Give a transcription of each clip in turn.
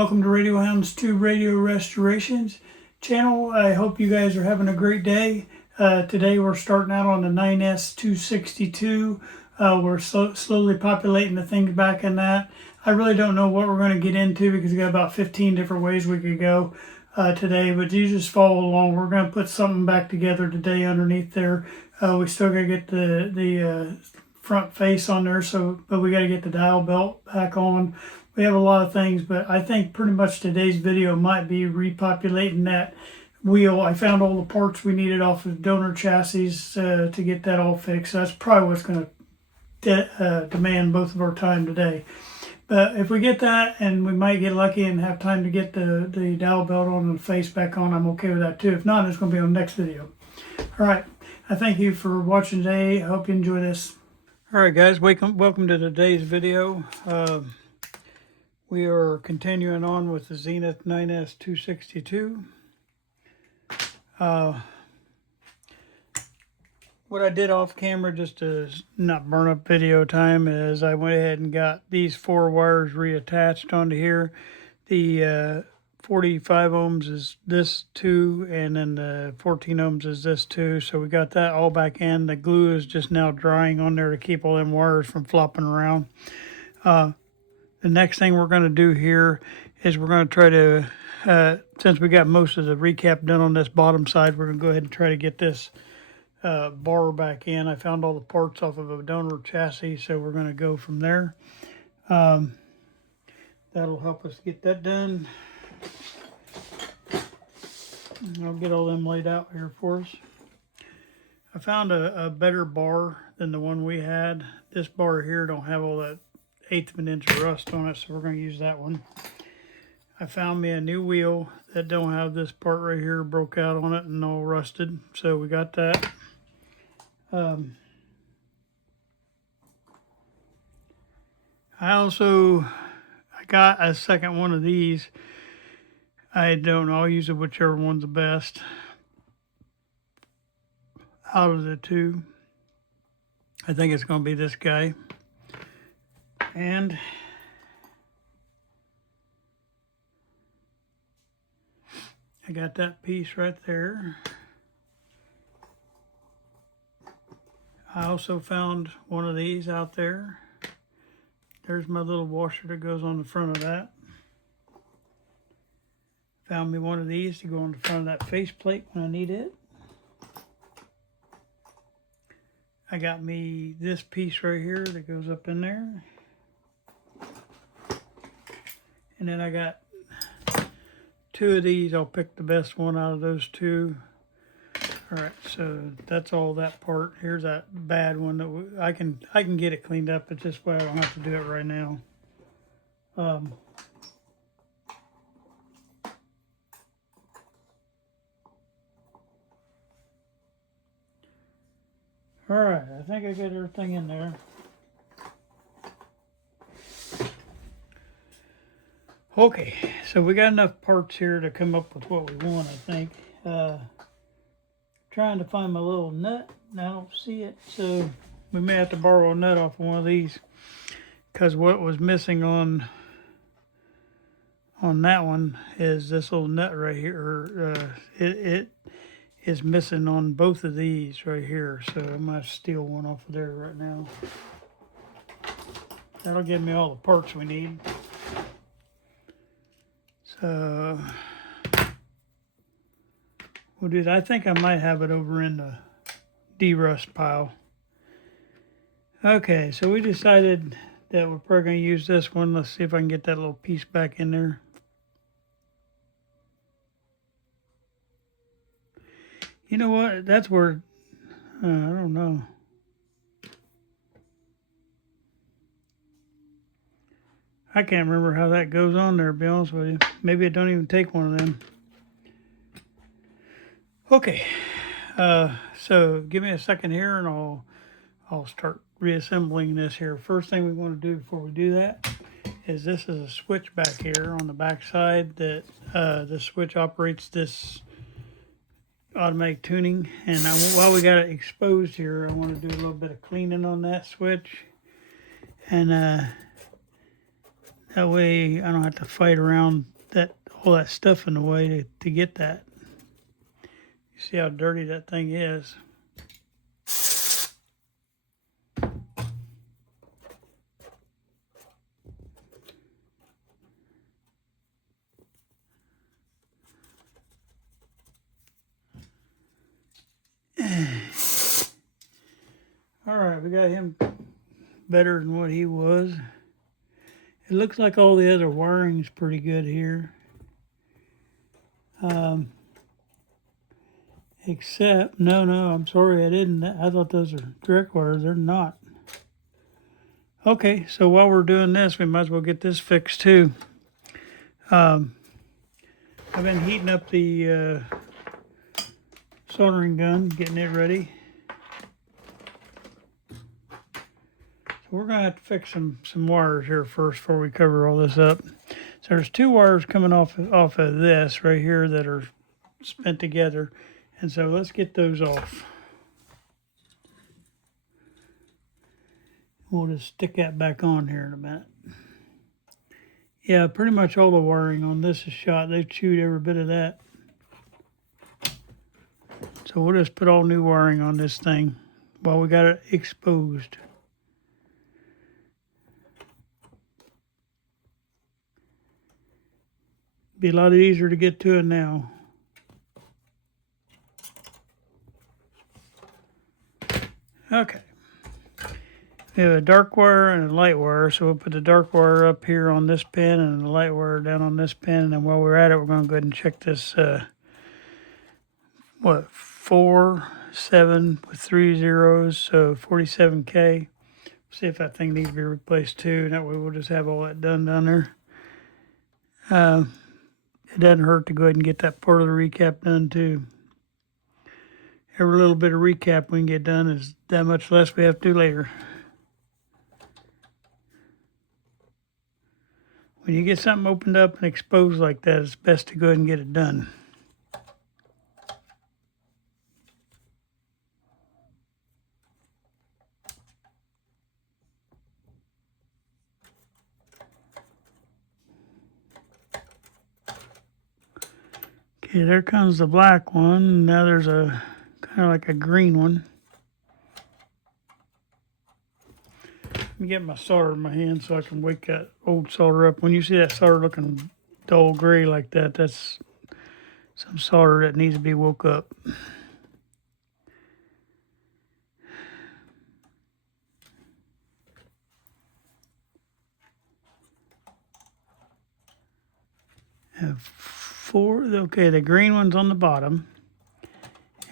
Welcome to Radio Hounds Tube Radio Restorations channel. I hope you guys are having a great day. Today we're starting out on the 9S262. We're slowly populating the things back in that. I really don't know what we're going to get into because we got about 15 different ways we could go today, but you just follow along. We're going to put something back together today underneath there. We still got to get the front face on there, but we got to get the dial belt back on. We have a lot of things, but I think pretty much today's video might be repopulating that wheel. I found all the parts we needed off of donor chassis to get that all fixed. That's probably what's going to demand both of our time today. But if we get that, and we might get lucky and have time to get the dowel belt on and the face back on, I'm okay with that too. If not, it's going to be on the next video. All right. I thank you for watching today. I hope you enjoy this. All right, guys. Welcome to today's video. We are continuing on with the Zenith 9S262. What I did off camera, just to not burn up video time, is I went ahead and got these 4 wires reattached onto here. The 45 ohms is this 2, and then the 14 ohms is this 2. So we got that all back in. The glue is just now drying on there to keep all them wires from flopping around. The next thing we're going to do here is we're going to try to, since we got most of the recap done on this bottom side, we're going to go ahead and try to get this bar back in. I found all the parts off of a donor chassis, so we're going to go from there. That'll help us get that done. I'll get all them laid out here for us. I found a better bar than the one we had. This bar here don't have all that 1/8 of an inch of rust on it, so we're going to use that one. I found me a new wheel that don't have this part right here broke out on it and all rusted, so we got that. I got a second one of these. I don't know, I'll use it whichever one's the best out of the two. I think it's going to be this guy. And I got that piece right there. I also found one of these out there. There's my little washer that goes on the front of that. Found me one of these to go on the front of that faceplate when I need it. I got me this piece right here that goes up in there. And then I got 2 of these. I'll pick the best one out of those 2. All right, so that's all that part. Here's that bad one that I can get it cleaned up. It's this way. I don't have to do it right now. All right, I think I got everything in there. Okay, so we got enough parts here to come up with what we want, I think. Trying to find my little nut, and I don't see it, so we may have to borrow a nut off of one of these, because what was missing on that one is this little nut right here. It is missing on both of these right here, so I might steal one off of there right now. That'll give me all the parts we need. So we'll do that. I think I might have it over in the derust pile. Okay, so we decided that we're probably going to use this one. Let's see if I can get that little piece back in there. You know what? That's where, I don't know. I can't remember how that goes on there, to be honest with you. Maybe it don't even take one of them. Okay, so give me a second here and I'll start reassembling this here. First thing we want to do before we do that is this is a switch back here on the back side that the switch operates this automatic tuning. And while we got it exposed here, I want to do a little bit of cleaning on that switch. And That way I don't have to fight around all that stuff in the way to get that. You see how dirty that thing is. All right, we got him better than what he was. It looks like all the other wiring's pretty good here. Except, no, I'm sorry, I didn't. I thought those are direct wires. They're not. Okay, so while we're doing this, we might as well get this fixed too. I've been heating up the soldering gun, getting it ready. So we're gonna have to fix some wires here first before we cover all this up. So there's two wires coming off of this right here that are spent together, and so let's get those off. We'll just stick that back on here in a minute. Yeah, pretty much all the wiring on this is shot. They've chewed every bit of that. So we'll just put all new wiring on this thing while we got it exposed. Be a lot easier to get to it now. Okay. We have a dark wire and a light wire, so we'll put the dark wire up here on this pin and the light wire down on this pin. And then while we're at it, we're going to go ahead and check this, 4, 7 with 3 zeros, so 47K. See if that thing needs to be replaced too. That way we'll just have all that done down there. It doesn't hurt to go ahead and get that part of the recap done too. Every little bit of recap we can get done is that much less we have to do later. When you get something opened up and exposed like that, it's best to go ahead and get it done. Okay, there comes the black one. Now there's a kind of like a green one. Let me get my solder in my hand so I can wake that old solder up. When you see that solder looking dull gray like that, that's some solder that needs to be woke up. Okay, the green one's on the bottom.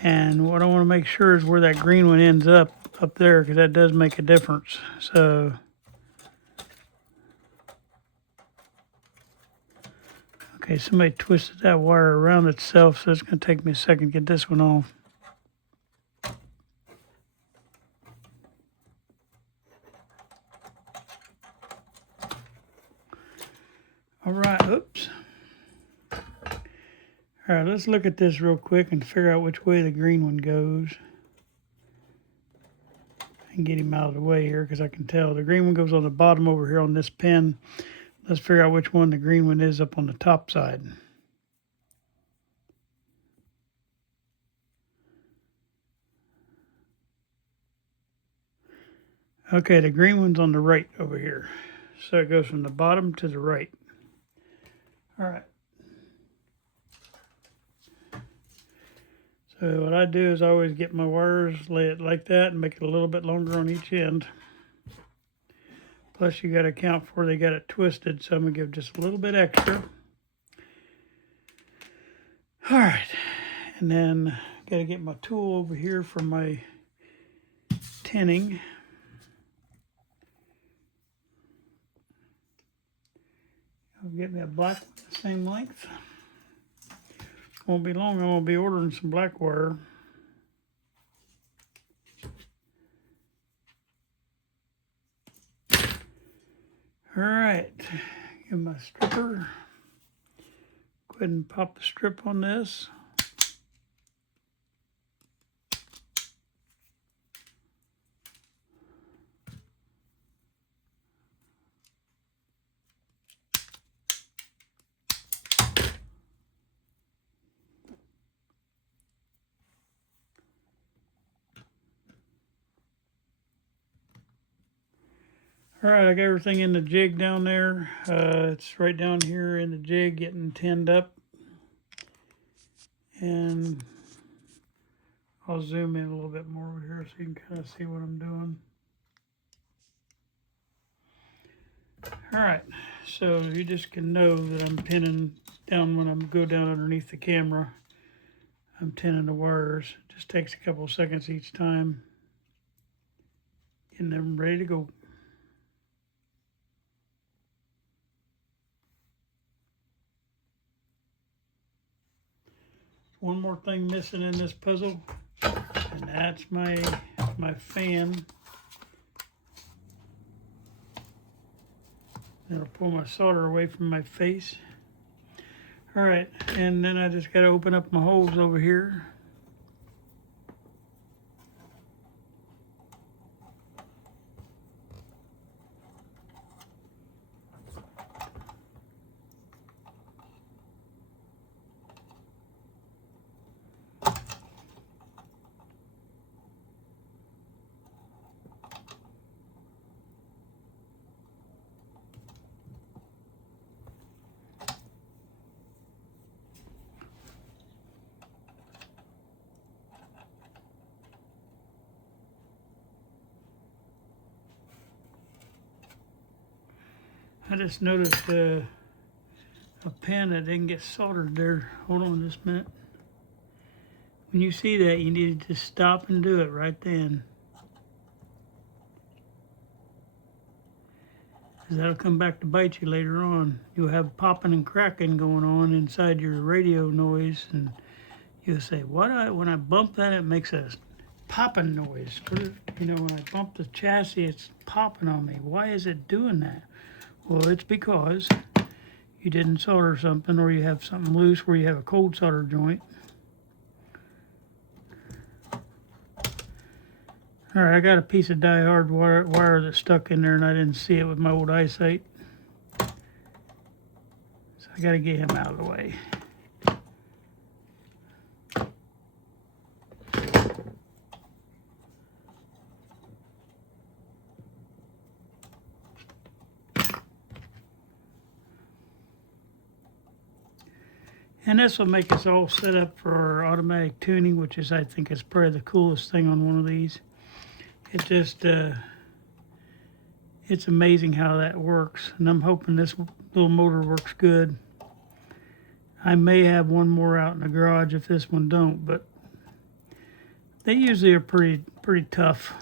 And what I want to make sure is where that green one ends up there, because that does make a difference. So, okay, somebody twisted that wire around itself, so it's going to take me a second to get this one off. All right, oops. All right, let's look at this real quick and figure out which way the green one goes. And get him out of the way here because I can tell. The green one goes on the bottom over here on this pin. Let's figure out which one the green one is up on the top side. Okay, the green one's on the right over here. So it goes from the bottom to the right. All right. So what I do is I always get my wires, lay it like that, and make it a little bit longer on each end. Plus you got to account for they got it twisted, so I'm going to give just a little bit extra. All right, and then got to get my tool over here for my tinning. I'll get me a black one the same length. Won't be long, I'm going to be ordering some black wire. All right, get my stripper. Go ahead and pop the strip on this. All right, I got everything in the jig down there. It's right down here in the jig getting tinned up. And I'll zoom in a little bit more over here so you can kind of see what I'm doing. All right, so you just can know that I'm pinning down when I go down underneath the camera. I'm tinning the wires. It just takes a couple of seconds each time. Getting them ready to go. One more thing missing in this puzzle, and that's my fan. That'll pull my solder away from my face. All right, and then I just got to open up my holes over here. I just noticed a pin that didn't get soldered there. Hold on just a minute. When you see that, you need to just stop and do it right then. Because that'll come back to bite you later on. You'll have popping and cracking going on inside your radio noise, and you'll say, when I bump that, it makes a popping noise. You know, when I bump the chassis, it's popping on me. Why is it doing that? Well, it's because you didn't solder something, or you have something loose where you have a cold solder joint. All right, I got a piece of die-hard wire that's stuck in there, and I didn't see it with my old eyesight. So I got to get him out of the way. And this will make us all set up for our automatic tuning, which is, I think, is probably the coolest thing on one of these. It just, it's amazing how that works. And I'm hoping this little motor works good. I may have one more out in the garage if this one don't, but they usually are pretty tough.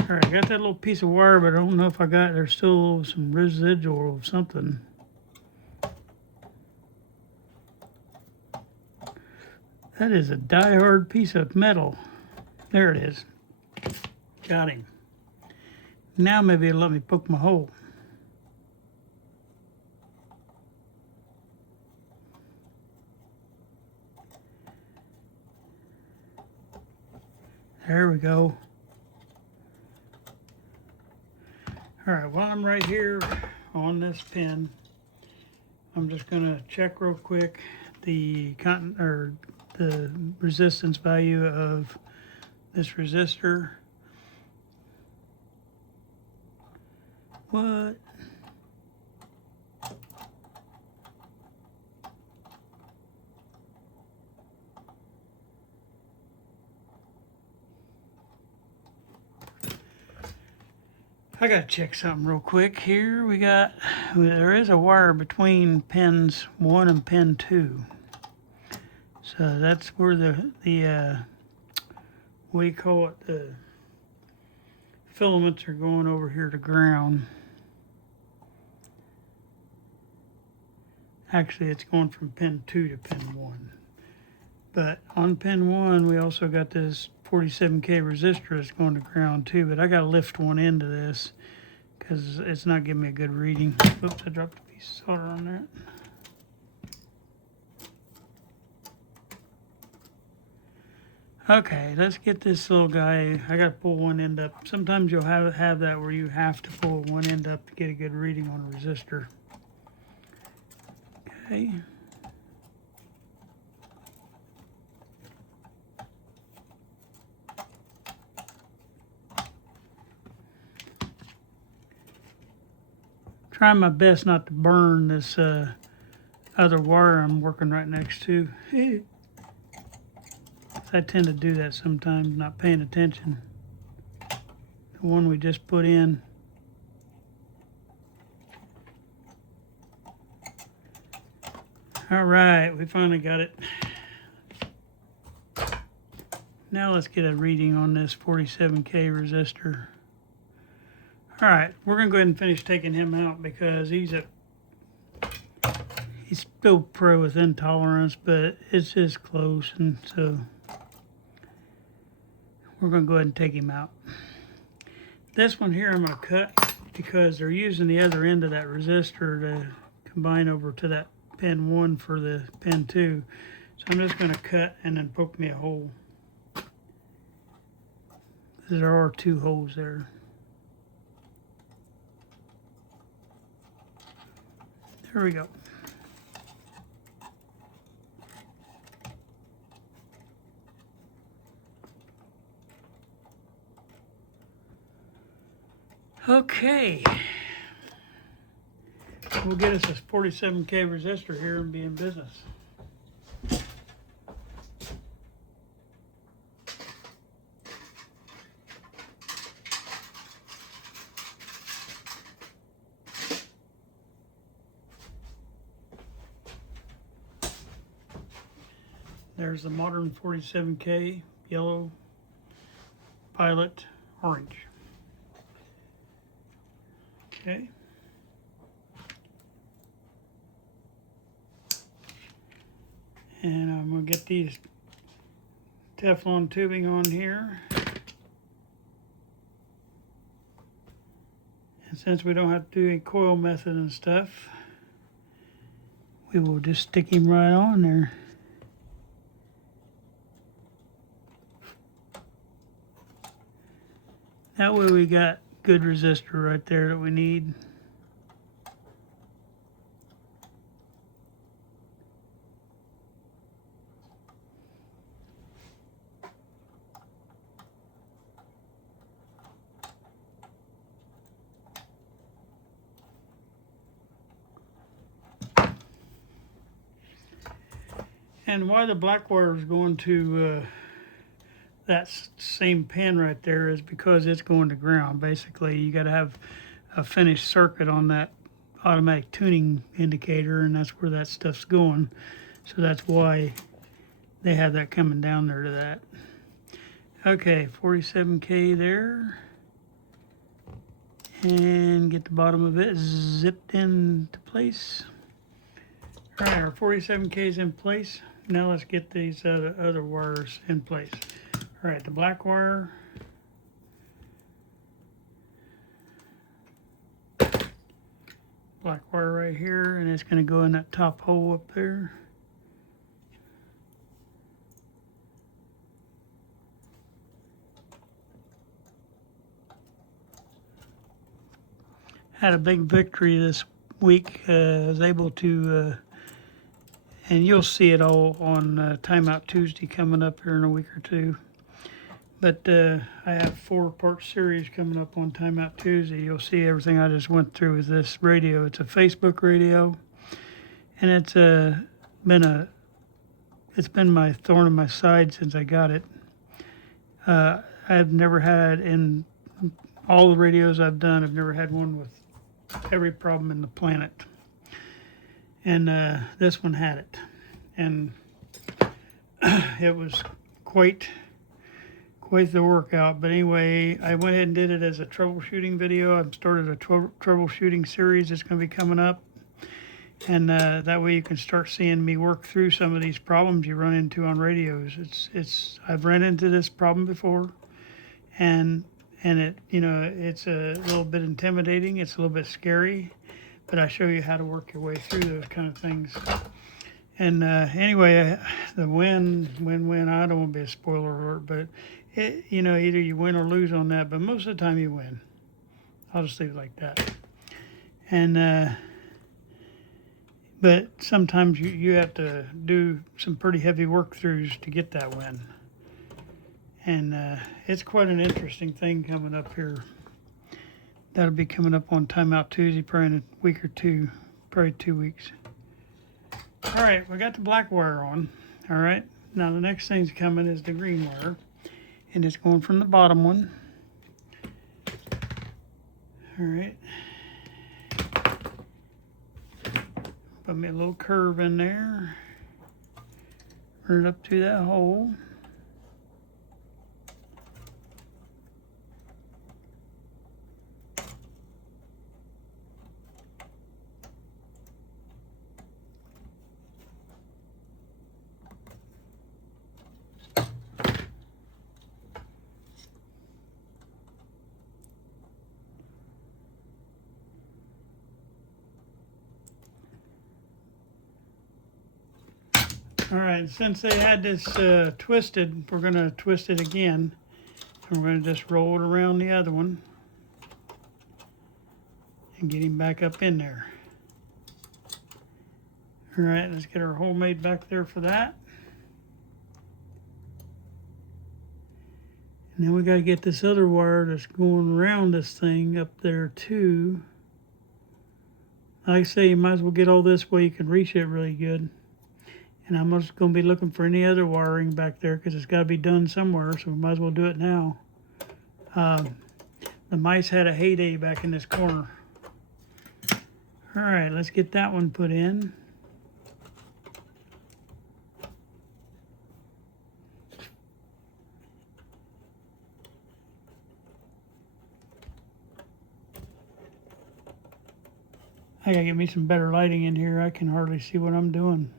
All right, I got that little piece of wire, but I don't know if there's still some residual of something. That is a die-hard piece of metal. There it is. Got him. Now maybe it'll let me poke my hole. There we go. All right, while I'm right here on this pin, I'm just gonna check real quick the resistance value of this resistor. What? I gotta check something real quick here. There is a wire between pins 1 and pin 2. So that's where the what do you call it? The filaments are going over here to ground. Actually, it's going from pin 2 to pin 1. But on pin 1, we also got this 47K resistor that's going to ground too. But I got to lift one into this because it's not giving me a good reading. Oops, I dropped a piece of solder on that. Okay, let's get this little guy. I got to pull one end up. Sometimes you'll have that where you have to pull one end up to get a good reading on a resistor. Okay. trying my best not to burn this other wire I'm working right next to. I tend to do that sometimes, not paying attention. The one we just put in. All right, we finally got it. Now let's get a reading on this 47K resistor. All right, we're gonna go ahead and finish taking him out because he's still pro with intolerance, but it's just close, and so we're gonna go ahead and take him out. This one here I'm gonna cut because they're using the other end of that resistor to combine over to that pin 1 for the pin 2. So I'm just gonna cut and then poke me a hole. There are 2 holes there. There we go. Okay. We'll get us this 47K resistor here and be in business. There's the modern 47K, yellow, violet, orange. Okay. And I'm going to get these Teflon tubing on here. And since we don't have to do any coil method and stuff, we will just stick him right on there. That way we got good resistor right there that we need. And why the black wire is going to that same pin right there is because it's going to ground. Basically, you got to have a finished circuit on that automatic tuning indicator, and that's where that stuff's going. So that's why they have that coming down there to that. Okay, 47K there. And get the bottom of it zipped into place. All right, our 47K is in place. Now let's get these other wires in place. All right, the black wire. Black wire right here, and it's going to go in that top hole up there. Had a big victory this week. I was able to, and you'll see it all on Timeout Tuesday coming up here in a week or two. But I have 4-part series coming up on Timeout Tuesday. You'll see everything I just went through with this radio. It's a Facebook radio, and it's been my thorn in my side since I got it. I've never had, in all the radios I've done, I've never had one with every problem in the planet. And this one had it. And it was quite the workout. But anyway, I went ahead and did it as a troubleshooting video. I've started a troubleshooting series that's going to be coming up. And that way you can start seeing me work through some of these problems you run into on radios. I've run into this problem before, and it, it's a little bit intimidating. It's a little bit scary, but I show you how to work your way through those kind of things. And anyway, the win, I don't want to be a spoiler alert, but either you win or lose on that, but most of the time you win. I'll just leave it like that. And but sometimes you have to do some pretty heavy work throughs to get that win. And it's quite an interesting thing coming up here. That'll be coming up on Timeout Tuesday, probably in a week or two, probably 2 weeks. All right, we got the black wire on. All right, now the next thing's coming is the green wire, and it's going from the bottom one. All right. Put me a little curve in there. Run it up to that hole. All right, since they had this twisted, we're going to twist it again. And we're going to just roll it around the other one and get him back up in there. All right, let's get our hole made back there for that. And then we got to get this other wire that's going around this thing up there too. Like I say, you might as well get all this where you can reach it really good. And I'm just going to be looking for any other wiring back there because it's got to be done somewhere, so we might as well do it now. The mice had a heyday back in this corner. All right, let's get that one put in. I gotta get me some better lighting in here. I can hardly see what I'm doing.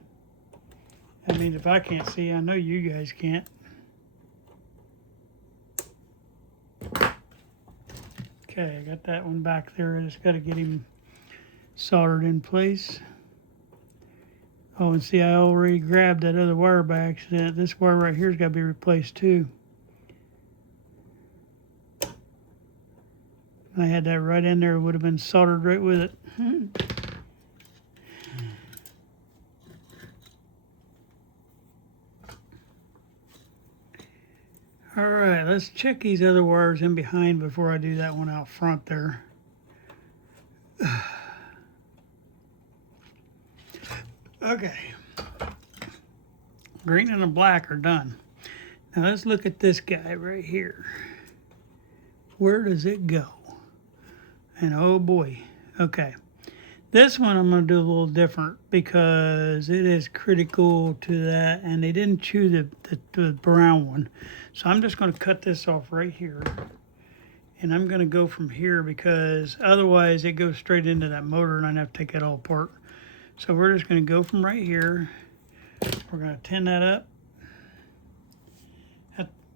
I mean, if I can't see, I know you guys can't. Okay, I got that one back there. I just got to get him soldered in place. Oh, and see, I already grabbed that other wire by accident. This wire right here's got to be replaced too. I had that right in there. It would have been soldered right with it. All right, let's check these other wires in behind before I do that one out front there. Okay, green and the black are done. Now let's look at this guy right here. Where does it go? And oh boy, okay. This one I'm going to do a little different because it is critical to that, and they didn't chew the brown one. So I'm just going to cut this off right here, and I'm going to go from here because otherwise it goes straight into that motor and I'd have to take it all apart. So we're just going to go from right here. We're going to tin that up.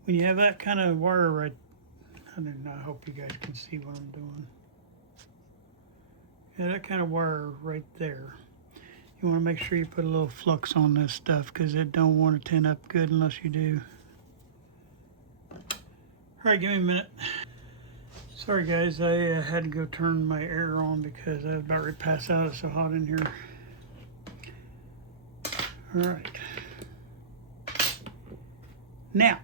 When you have that kind of wire right, I hope you guys can see what I'm doing. Yeah, that kind of wire right there. You want to make sure you put a little flux on this stuff because it don't want to tin up good unless you do. All right, give me a minute. Sorry guys, I had to go turn my air on because I was about ready to pass out. It's so hot in here. All right. Now,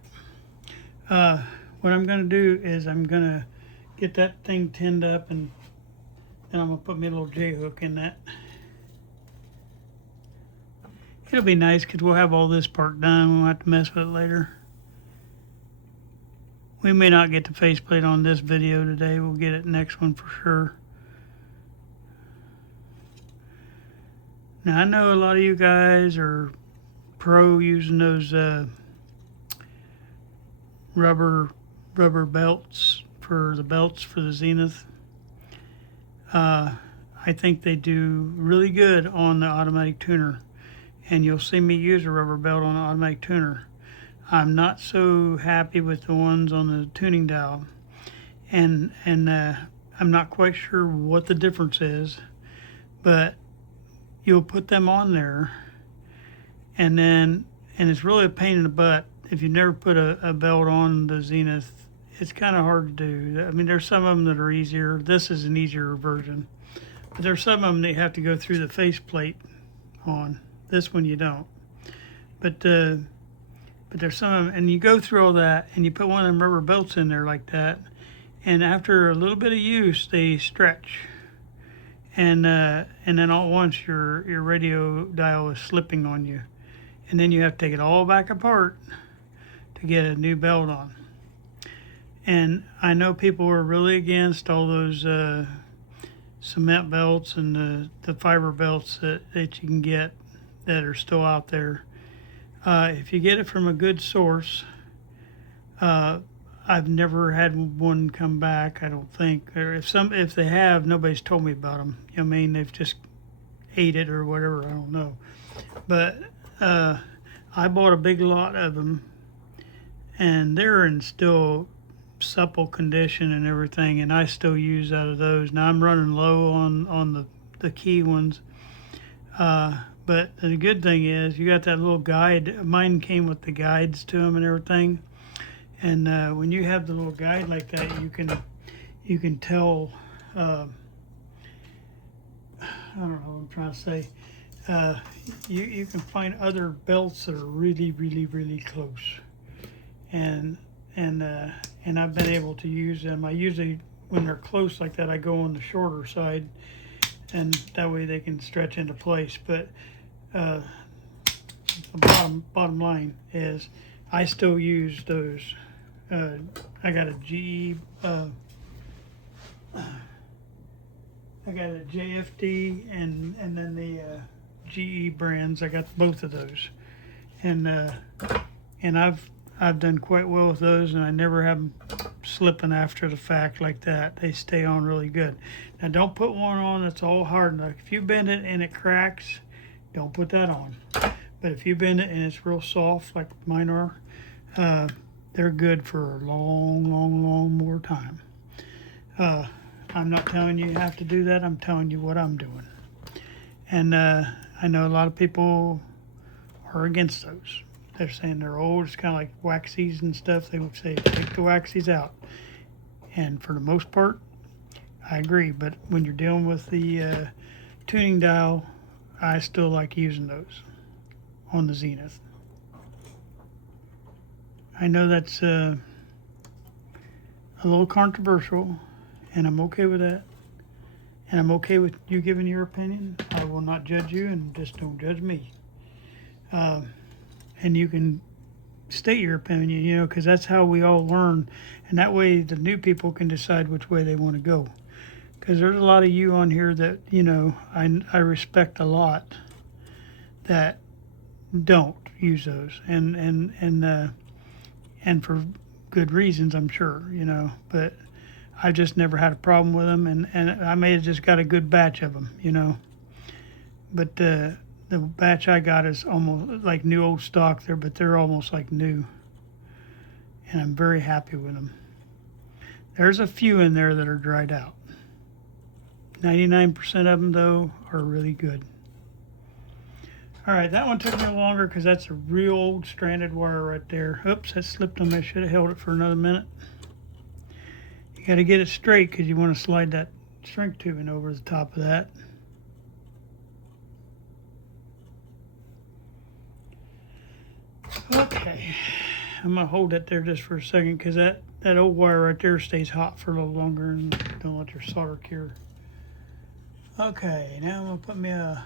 what I'm going to do is I'm going to get that thing tinned up, and then I'm going to put me a little J-hook in that. It'll be nice because we'll have all this part done. We won't have to mess with it later. We may not get the faceplate on this video today. We'll get it next one for sure. Now, I know a lot of you guys are pro using those rubber belts for the Zenith. I think they do really good on the automatic tuner, and you'll see me use a rubber belt on the automatic tuner. I'm not so happy with the ones on the tuning dial, and I'm not quite sure what the difference is, but you'll put them on there, and it's really a pain in the butt. If you never put a belt on the Zenith, it's kind of hard to do. I mean, there's some of them that are easier. This is an easier version, but there's some of them that you have to go through the faceplate on. This one you don't, but there's some of them, and you go through all that, and you put one of them rubber belts in there like that, and after a little bit of use, they stretch. And then all at once your radio dial is slipping on you, and then you have to take it all back apart to get a new belt on. And I know people are really against all those cement belts and the fiber belts that you can get that are still out there. If you get it from a good source, I've never had one come back, I don't think. Or if they have, nobody's told me about them. I mean, they've just ate it or whatever. I don't know. But I bought a big lot of them, and they're in still supple condition and everything, and I still use out of those. Now I'm running low on the key ones. But the good thing is you got that little guide. Mine came with the guides to them and everything. And when you have the little guide like that, you can tell. I don't know what I'm trying to say. You can find other belts that are really, really, really close, and I've been able to use them. I usually, when they're close like that, I go on the shorter side, and that way they can stretch into place. But the bottom line is, I still use those. I got a GE. I got a JFD and then the GE brands. I got both of those, and I've done quite well with those, and I never have them slipping after the fact like that. They stay on really good. Now, don't put one on that's all hard. Like if you bend it and it cracks, don't put that on. But if you bend it and it's real soft, like mine are, they're good for a long more time. I'm not telling you have to do that. I'm telling you what I'm doing. And I know a lot of people are against those. They're saying they're old. It's kind of like waxies and stuff. They would say take the waxies out. And for the most part, I agree. But when you're dealing with the tuning dial, I still like using those on the Zenith. I know that's a little controversial, and I'm okay with that. And I'm okay with you giving your opinion. I will not judge you, and just don't judge me. And you can state your opinion, because that's how we all learn. And that way the new people can decide which way they want to go. Because there's a lot of you on here that, I respect a lot that don't use those. And for good reasons, I'm sure, but I just never had a problem with them, and I may have just got a good batch of them, but the batch I got is almost like new old stock there, but they're almost like new, and I'm very happy with them. There's a few in there that are dried out. 99% of them, though, are really good. All right, that one took me longer because that's a real old stranded wire right there. Oops, that slipped on me. I should have held it for another minute. You got to get it straight because you want to slide that shrink tubing over the top of that. Okay, I'm going to hold that there just for a second because that old wire right there stays hot for a little longer and don't let your solder cure. Okay, now I'm going to put me a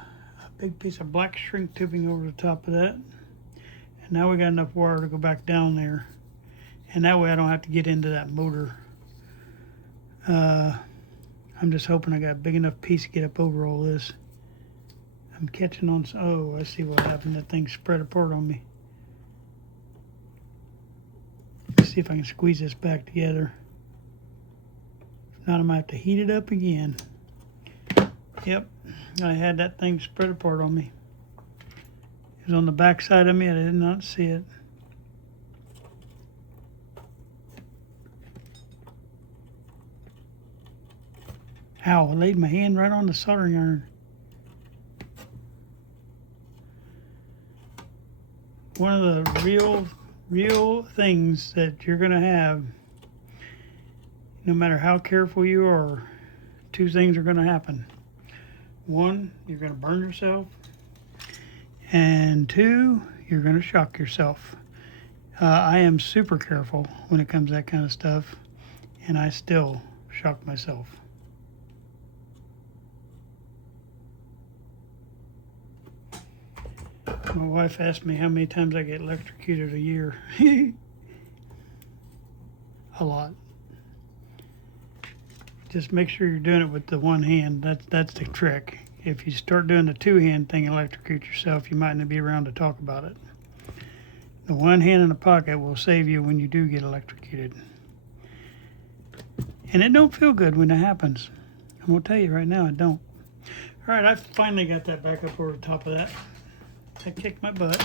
big piece of black shrink tubing over the top of that. And now we got enough wire to go back down there. And that way I don't have to get into that motor. I'm just hoping I got a big enough piece to get up over all this. I'm catching on, oh, I see what happened. That thing spread apart on me. Let's see if I can squeeze this back together. If not, I might have to heat it up again. Yep, I had that thing spread apart on me. It was on the back side of me, I did not see it. Ow, I laid my hand right on the soldering iron. One of the real things that you're gonna have, no matter how careful you are, two things are gonna happen. One, you're going to burn yourself, and two, you're going to shock yourself. I am super careful when it comes to that kind of stuff, and I still shock myself. My wife asked me how many times I get electrocuted a year. A lot. Just make sure you're doing it with the one hand. That's the trick. If you start doing the two-hand thing, electrocute yourself, you might not be around to talk about it. The one hand in the pocket will save you when you do get electrocuted. And it don't feel good when it happens. I'm going to tell you right now, it don't. All right, I finally got that back up over the top of that. That kicked my butt.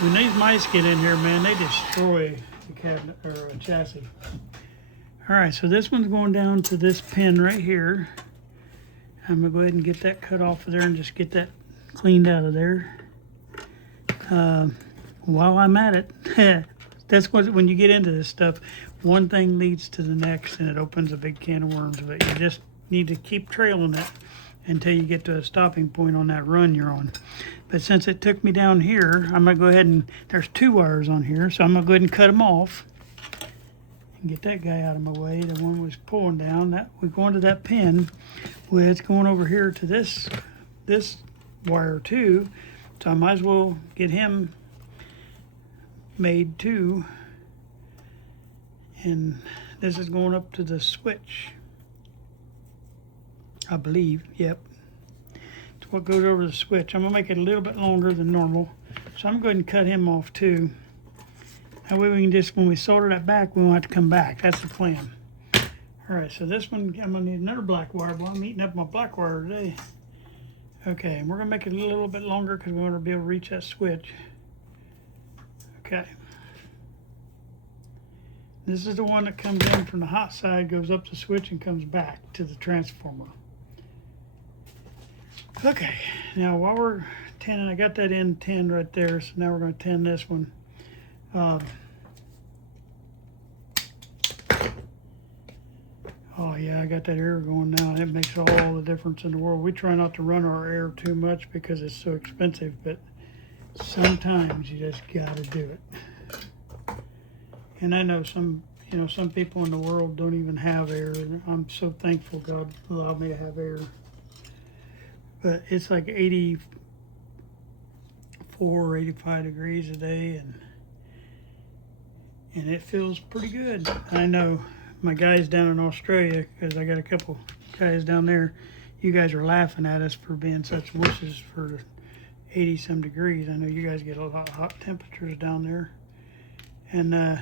When these mice get in here, man, they destroy the cabinet or a chassis. All right, so this one's going down to this pin right here. I'm gonna go ahead and get that cut off of there and just get that cleaned out of there. While I'm at it, that's what, when you get into this stuff, one thing leads to the next and it opens a big can of worms. But you just need to keep trailing it until you get to a stopping point on that run you're on. But since it took me down here, I'm gonna go ahead and, there's 2 wires on here, so I'm gonna go ahead and cut them off and get that guy out of my way. The one was pulling down, that we're going to that pin, well, it's going over here to this wire too, so I might as well get him made too. And this is going up to the switch, I believe. Yep, it's what goes over the switch. I'm gonna make it a little bit longer than normal, so I'm going to cut him off too. That way we can just, when we solder that back, we won't have to come back. That's the plan. All right, so this one, I'm gonna need another black wire. Well, I'm eating up my black wire today. Okay, and we're gonna make it a little bit longer because we want to be able to reach that switch. Okay. This is the one that comes in from the hot side, goes up the switch and comes back to the transformer. Okay, now while we're tinning, I got that in tinned right there, so now we're going to tin this one. Oh yeah, I got that air going now, and it makes all the difference in the world. We try not to run our air too much because it's so expensive, but sometimes you just got to do it. And I know some people in the world don't even have air. I'm so thankful God allowed me to have air. But it's like 84 or 85 degrees a day, and it feels pretty good. I know my guys down in Australia, because I got a couple guys down there, you guys are laughing at us for being such wusses for 80 some degrees. I know you guys get a lot of hot temperatures down there. And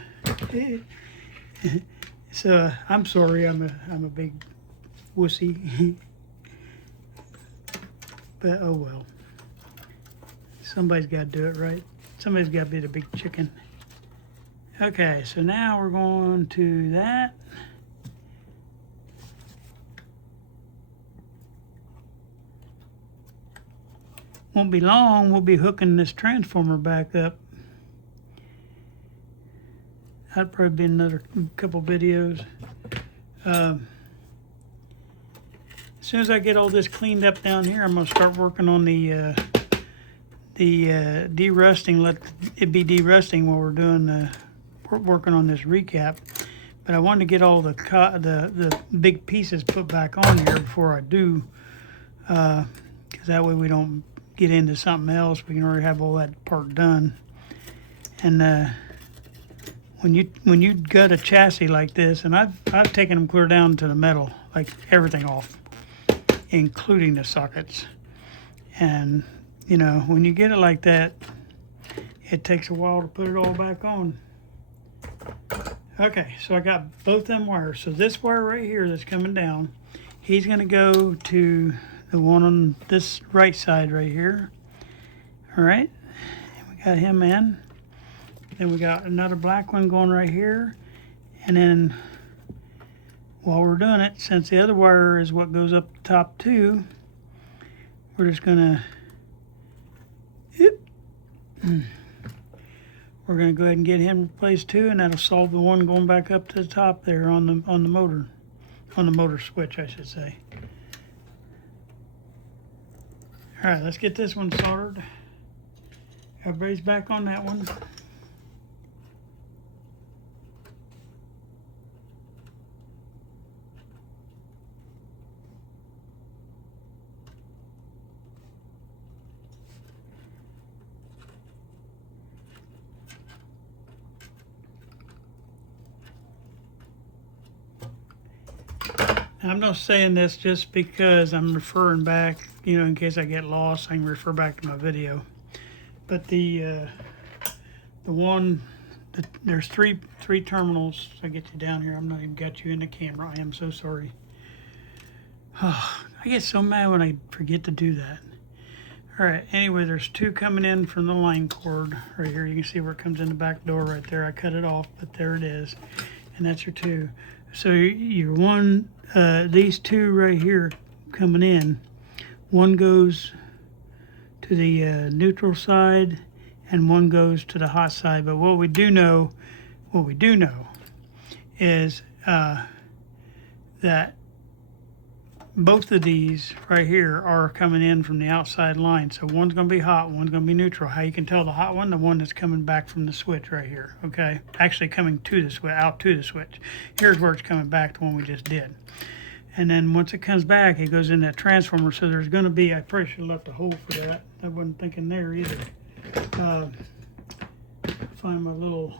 so I'm sorry, I'm a big wussy. But oh well. Somebody's got to do it, right? Somebody's got to be the big chicken. Okay, so now we're going to that. Won't be long, we'll be hooking this transformer back up. That'll probably be another couple videos. As soon as I get all this cleaned up down here, I'm gonna start working on the derusting. Let it be derusting while we're doing working on this recap. But I wanted to get all the big pieces put back on here before I do, because that way we don't get into something else. We can already have all that part done. And when you gut a chassis like this, and I've taken them clear down to the metal, like everything off, including the sockets. And you know, when you get it like that, it takes a while to put it all back on. Okay, so I got both them wires. So this wire right here that's coming down, he's gonna go to the one on this right side right here. All right, and we got him in. Then we got another black one going right here. And then while we're doing it, since the other wire is what goes up the top too, we're just gonna we're gonna go ahead and get him replaced too, and that'll solve the one going back up to the top there on the motor switch, I should say. All right, let's get this one soldered. Everybody's back on that one. I'm not saying this just because I'm referring back, you know, in case I get lost, I can refer back to my video. But the one, there's three terminals. I get you down here. I'm not even got you in the camera. I am so sorry. Oh, I get so mad when I forget to do that. All right, anyway, there's two coming in from the line cord right here. You can see where it comes in the back door right there. I cut it off, but there it is. And that's your two. So your one, these two right here coming in, one goes to the neutral side and one goes to the hot side. But what we do know is that both of these right here are coming in from the outside line. So one's going to be hot, one's going to be neutral. How you can tell the hot one, the one that's coming back from the switch right here, okay? Actually coming to the switch, out to the switch. Here's where it's coming back, the one we just did. And then once it comes back, it goes in that transformer. So there's going to be, I probably should have left a hole for that. I wasn't thinking there either. Find my little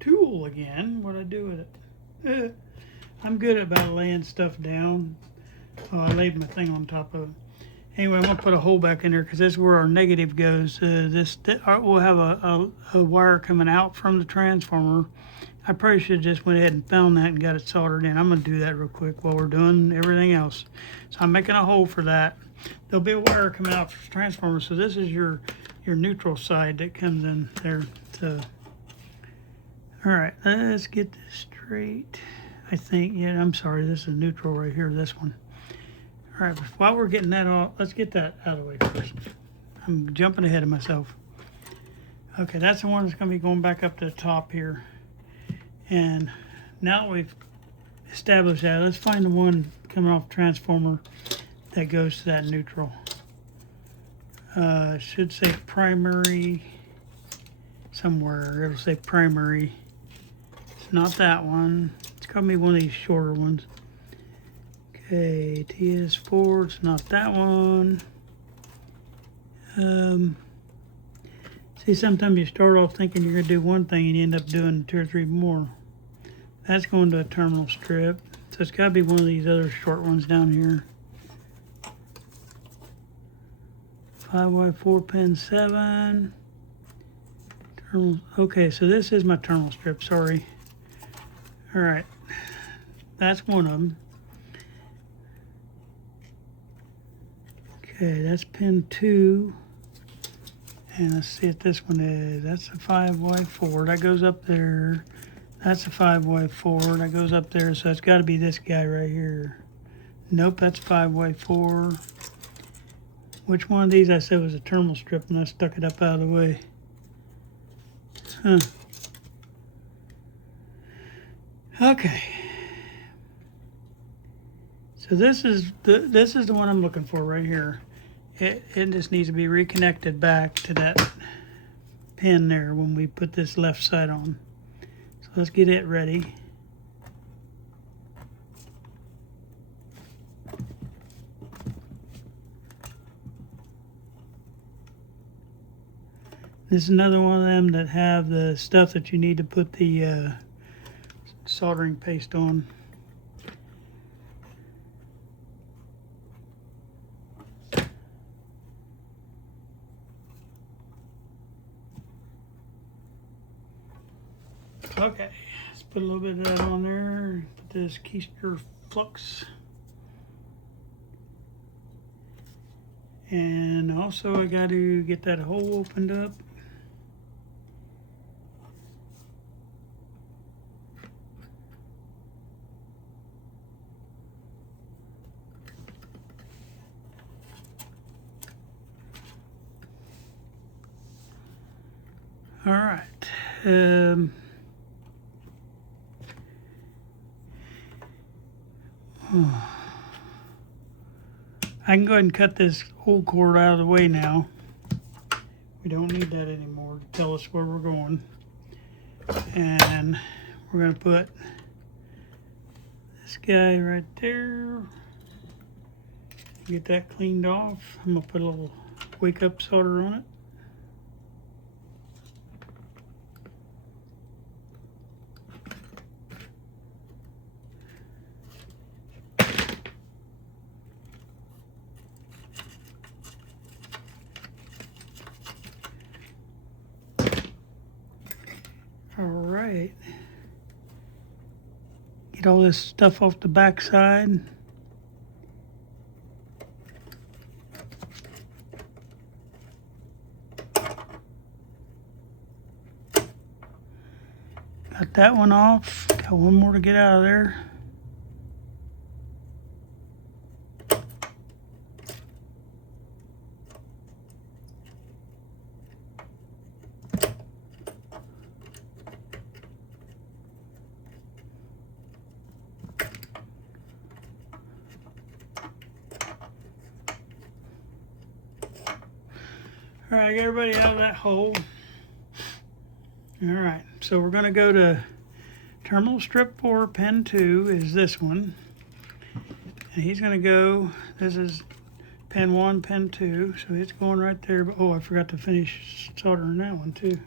tool again. What I do with it? I'm good about laying stuff down. Oh, I laid my thing on top of it. Anyway, I'm going to put a hole back in there because this is where our negative goes. We'll have a wire coming out from the transformer. I probably should have just went ahead and found that and got it soldered in. I'm going to do that real quick while we're doing everything else. So I'm making a hole for that. There'll be a wire coming out from the transformer. So this is your neutral side that comes in there. So, all right, let's get this straight. I think, yeah, I'm sorry, this is neutral right here, this one. All right, while we're getting that off, let's get that out of the way first. I'm jumping ahead of myself. Okay, that's the one that's going to be going back up to the top here. And now that we've established that, let's find the one coming off the transformer that goes to that neutral. It should say primary somewhere. It'll say primary. It's not that one. It's going to be one of these shorter ones. Okay, TS4, it's not that one. See, sometimes you start off thinking you're going to do one thing and you end up doing 2 or 3 more. That's going to a terminal strip. So it's got to be one of these other short ones down here. 5Y4 pin 7. Terminal. Okay, so this is my terminal strip, sorry. All right, that's one of them. Okay, that's pin 2. And let's see what this one is. That's a 5Y4. That goes up there. That's a 5Y4. That goes up there. So it's got to be this guy right here. Nope, that's 5Y4. Which one of these I said was a terminal strip and I stuck it up out of the way? Huh. Okay. So this is the one I'm looking for right here. It just needs to be reconnected back to that pin there when we put this left side on. So let's get it ready. This is another one of them that have the stuff that you need to put the soldering paste on. Okay, let's put a little bit of that on there. Put this keister flux. And also I got to get that hole opened up. All right. I can go ahead and cut this old cord out of the way now. We don't need that anymore to tell us where we're going. And we're going to put this guy right there. Get that cleaned off. I'm going to put a little wake up solder on it. right. Get all this stuff off the back side. Got that one off. Got one more to get out of there. All right, get everybody out of that hole. All right, so we're going to go to terminal strip 4, pin 2 is this one. And he's going to go, this is pin 1, pin 2, so it's going right there. Oh, I forgot to finish soldering that one too.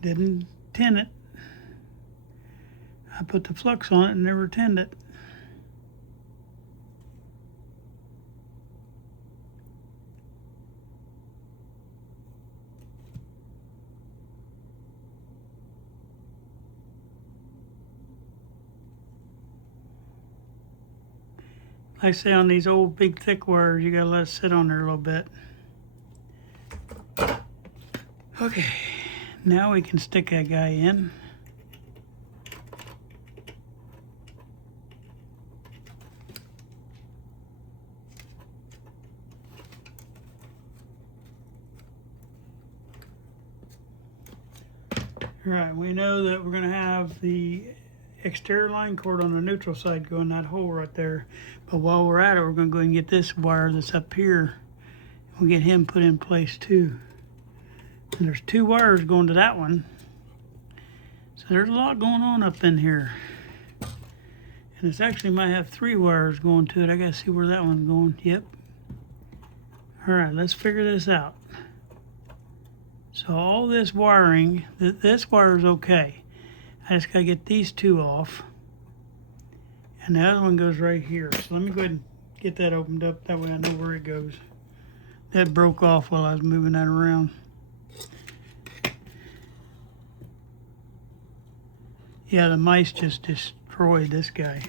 Didn't tin it. I put the flux on it and never tinned it. Like I say, on these old big thick wires, you gotta let it sit on there a little bit. Okay, now we can stick that guy in. All right, we know that we're gonna have the exterior line cord on the neutral side go in that hole right there. But while we're at it, we're going to go and get this wire that's up here. We'll get him put in place too. And there's 2 wires going to that one. So there's a lot going on up in here. And it's actually might have 3 wires going to it. I got to see where that one's going. Yep. All right, let's figure this out. So all this wiring, this wire is okay. I just got to get these 2 off. And the other one goes right here. So let me go ahead and get that opened up. That way I know where it goes. That broke off while I was moving that around. Yeah, the mice just destroyed this guy.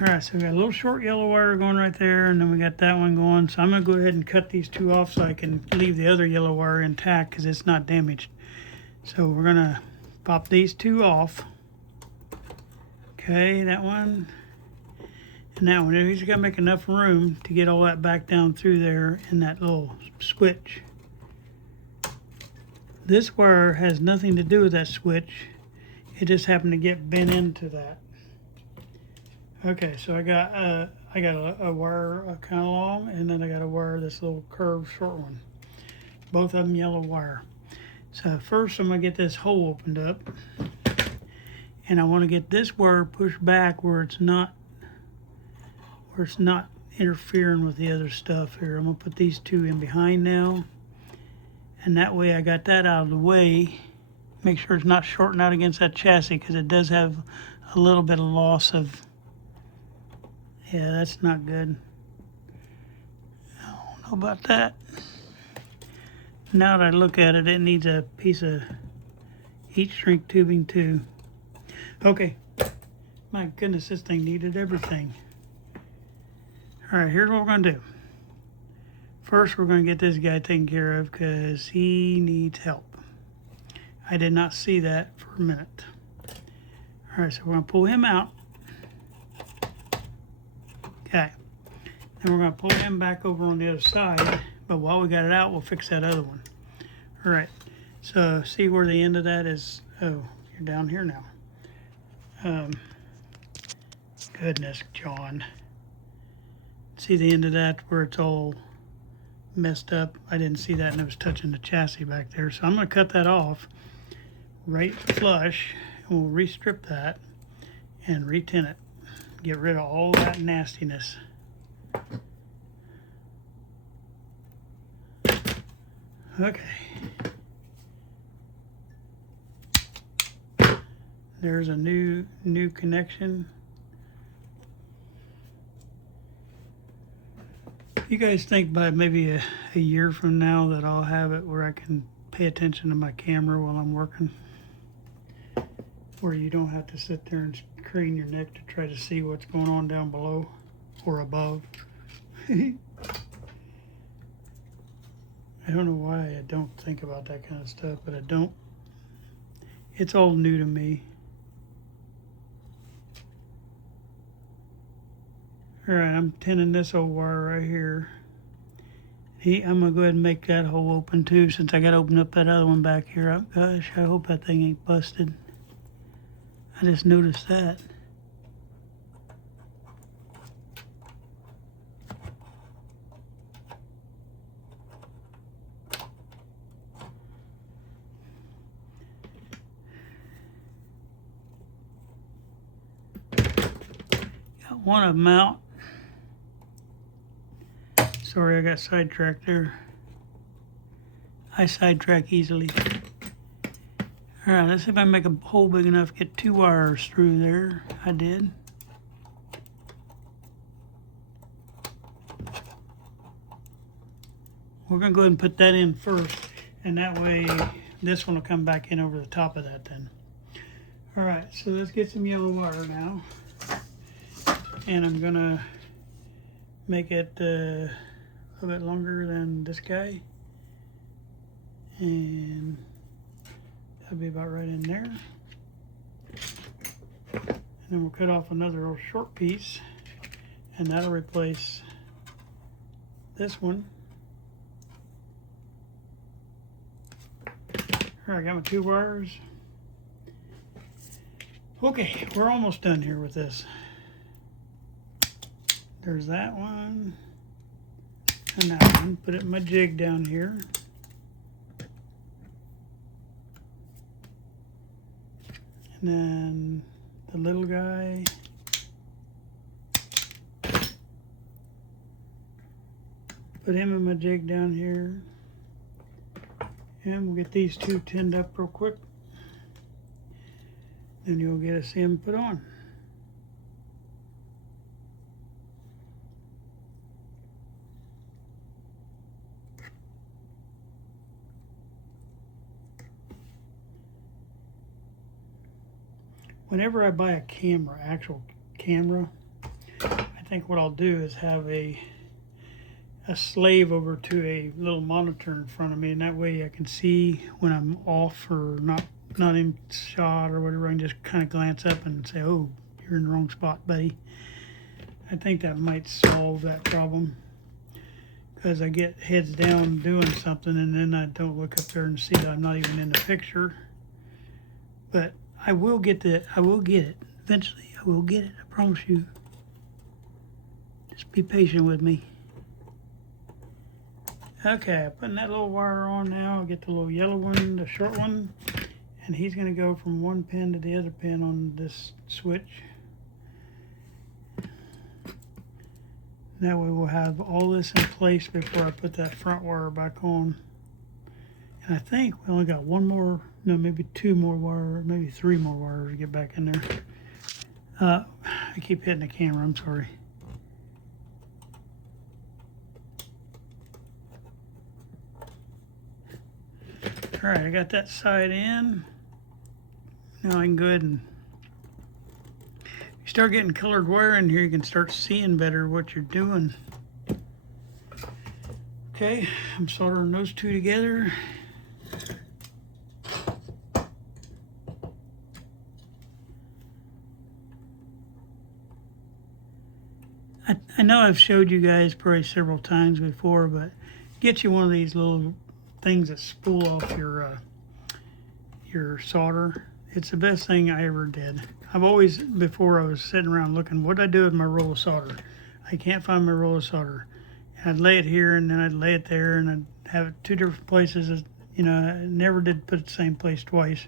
All right, so we got a little short yellow wire going right there, and then we got that one going. So I'm gonna go ahead and cut these 2 off so I can leave the other yellow wire intact because it's not damaged. So we're gonna pop these 2 off. Okay, that one and that one. He's gotta make enough room to get all that back down through there in that little switch. This wire has nothing to do with that switch. It just happened to get bent into that. Okay, so I got a wire kind of long, and then I got a wire this little curved short one. Both of them yellow wire. So first I'm gonna get this hole opened up, and I want to get this wire pushed back where it's not interfering with the other stuff here. I'm gonna put these 2 in behind now, and that way I got that out of the way. Make sure it's not shorting out against that chassis because it does have a little bit of loss of. Yeah, that's not good. I don't know about that. Now that I look at it, it needs a piece of heat shrink tubing too. Okay. My goodness, this thing needed everything. All right, here's what we're gonna do. First, we're gonna get this guy taken care of because he needs help. I did not see that for a minute. All right, so we're gonna pull him out. Okay, then we're going to pull him back over on the other side, but while we got it out, we'll fix that other one. All right, so see where the end of that is? Oh, you're down here now. Goodness, John. See the end of that where it's all messed up? I didn't see that, and it was touching the chassis back there. So I'm going to cut that off right flush, and we'll restrip that and retin it. Get rid of all that nastiness. Okay. There's a new connection. You guys think by maybe a year from now that I'll have it where I can pay attention to my camera while I'm working? Where you don't have to sit there and crane your neck to try to see what's going on down below or above. I don't know why I don't think about that kind of stuff, but I don't. It's all new to me. All right, I'm tinning this old wire right here. I'm gonna go ahead and make that hole open too, since I gotta open up that other one back here. Oh, gosh, I hope that thing ain't busted. I just noticed that. Got one of them out. Sorry, I got sidetracked there. I sidetrack easily. All right, let's see if I can make a hole big enough to get 2 wires through there. I did. We're gonna go ahead and put that in first, and that way this one will come back in over the top of that then. All right, so let's get some yellow wire now. And I'm gonna make it a little bit longer than this guy. And that'll be about right in there. And then we'll cut off another little short piece, and that'll replace this one. All right, I got my 2 wires. Okay, we're almost done here with this. There's that one and that one. Put it in my jig down here. And then the little guy. Put him in my jig down here. And we'll get these 2 tinned up real quick. Then you'll get us him put on. Whenever I buy a camera, actual camera, I think what I'll do is have a slave over to a little monitor in front of me, and that way I can see when I'm off or not in shot or whatever. I can just kind of glance up and say, oh, you're in the wrong spot, buddy. I think that might solve that problem, because I get heads down doing something and then I don't look up there and see that I'm not even in the picture. But I will get it. Eventually, I will get it. I promise you. Just be patient with me. Okay, putting that little wire on now. I'll get the little yellow one, the short one, and he's going to go from one pin to the other pin on this switch. That way we'll have all this in place before I put that front wire back on. And I think we only got one more, no, maybe 2 more wires, maybe 3 more wires to get back in there. I keep hitting the camera, I'm sorry. All right, I got that side in. Now I can go ahead and, you start getting colored wire in here, you can start seeing better what you're doing. Okay, I'm soldering those 2 together. I know I've showed you guys probably several times before, but get you one of these little things that spool off your solder. It's the best thing I ever did. I've always, before I was sitting around looking, what did I do with my roll of solder? I can't find my roll of solder. And I'd lay it here and then I'd lay it there and I'd have it 2 different places. You know, I never did put it the same place twice.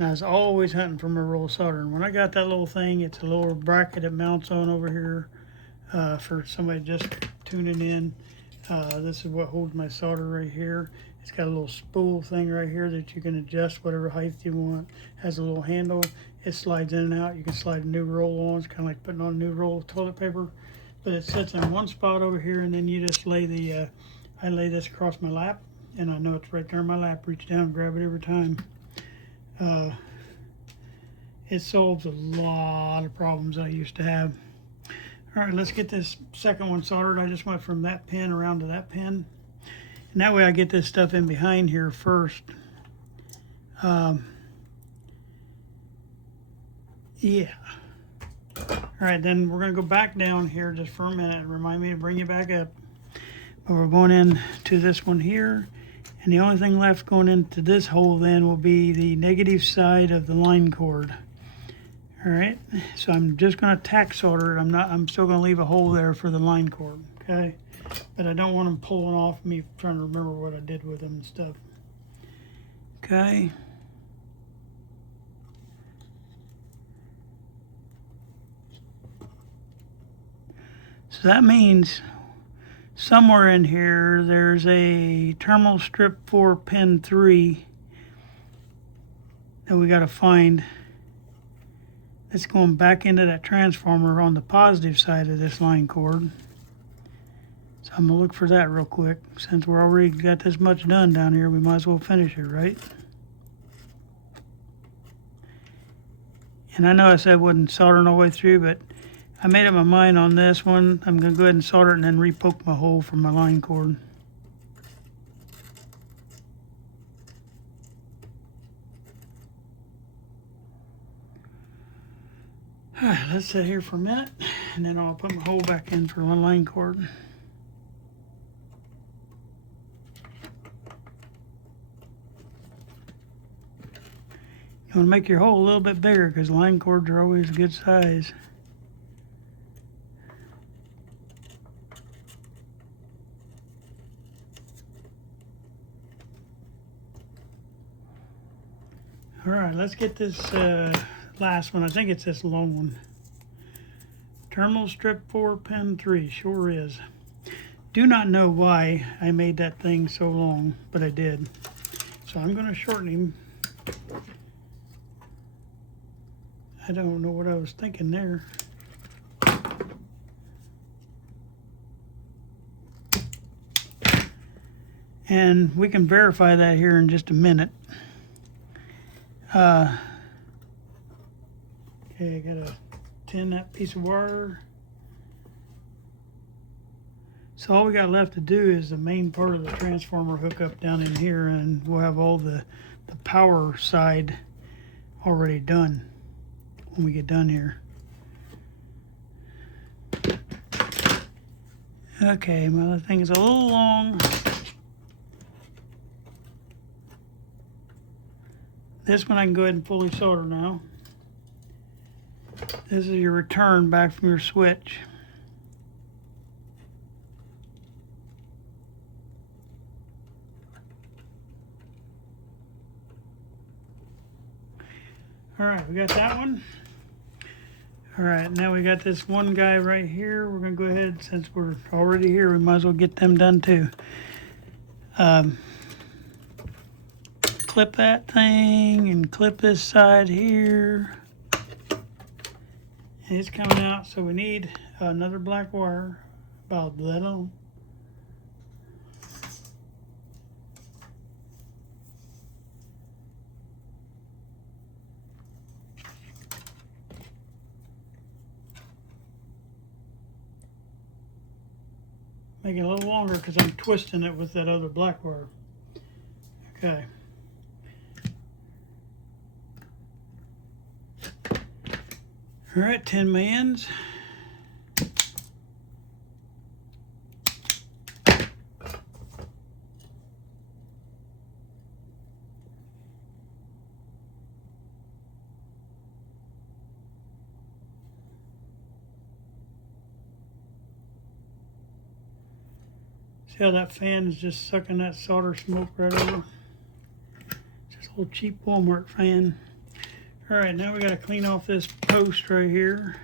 And I was always hunting for my roll of solder. And when I got that little thing, it's a little bracket that mounts on over here for somebody just tuning in. This is what holds my solder right here. It's got a little spool thing right here that you can adjust whatever height you want. It has a little handle. It slides in and out. You can slide a new roll on. It's kind of like putting on a new roll of toilet paper. but it sits in one spot over here, and then you just lay the, I lay this across my lap, and I know it's right there in my lap. Reach down, grab it every time. It solves a lot of problems I used to have. All right, let's get this second one soldered. I just went from that pin around to that pin. And that way I get this stuff in behind here first. Yeah. All right, then we're gonna go back down here just for a minute. Remind me to bring you back up. But we're going in to this one here. And the only thing left going into this hole then will be the negative side of the line cord. All right, so I'm just gonna tack solder it. I'm still gonna leave a hole there for the line cord, okay? But I don't want them pulling off me trying to remember what I did with them and stuff. Okay. So that means somewhere in here there's a terminal strip 4 pin 3 that we got to find. It's going back into that transformer on the positive side of this line cord. So I'm gonna look for that real quick. Since we're already got this much done down here, we might as well finish it, right? And I know I said I wasn't soldering all the way through, but I made up my mind on this one. I'm gonna go ahead and solder it and then re-poke my hole for my line cord. All right, let's sit here for a minute, and then I'll put my hole back in for my line cord. You want to make your hole a little bit bigger because line cords are always a good size. All right, let's get this last one. I think it's this long one. Terminal strip 4 pin 3, sure is. Do not know why I made that thing so long, but I did. So I'm gonna shorten him. I don't know what I was thinking there. And we can verify that here in just a minute. Okay, I gotta tin that piece of wire. So all we got left to do is the main part of the transformer hook up down in here, and we'll have all the power side already done when we get done here. Okay, my other thing is a little long. This one I can go ahead and fully solder now. This is your return back from your switch. All right, we got that one. All right, now we got this one guy right here. We're gonna go ahead, since we're already here, we might as well get them done too. Clip that thing and clip this side here. And it's coming out, so we need another black wire, about that long. Make it a little longer because I'm twisting it with that other black wire. Okay. All right, 10 millions. See how that fan is just sucking that solder smoke right over? Just a little cheap Walmart fan. All right, now we got to clean off this post right here.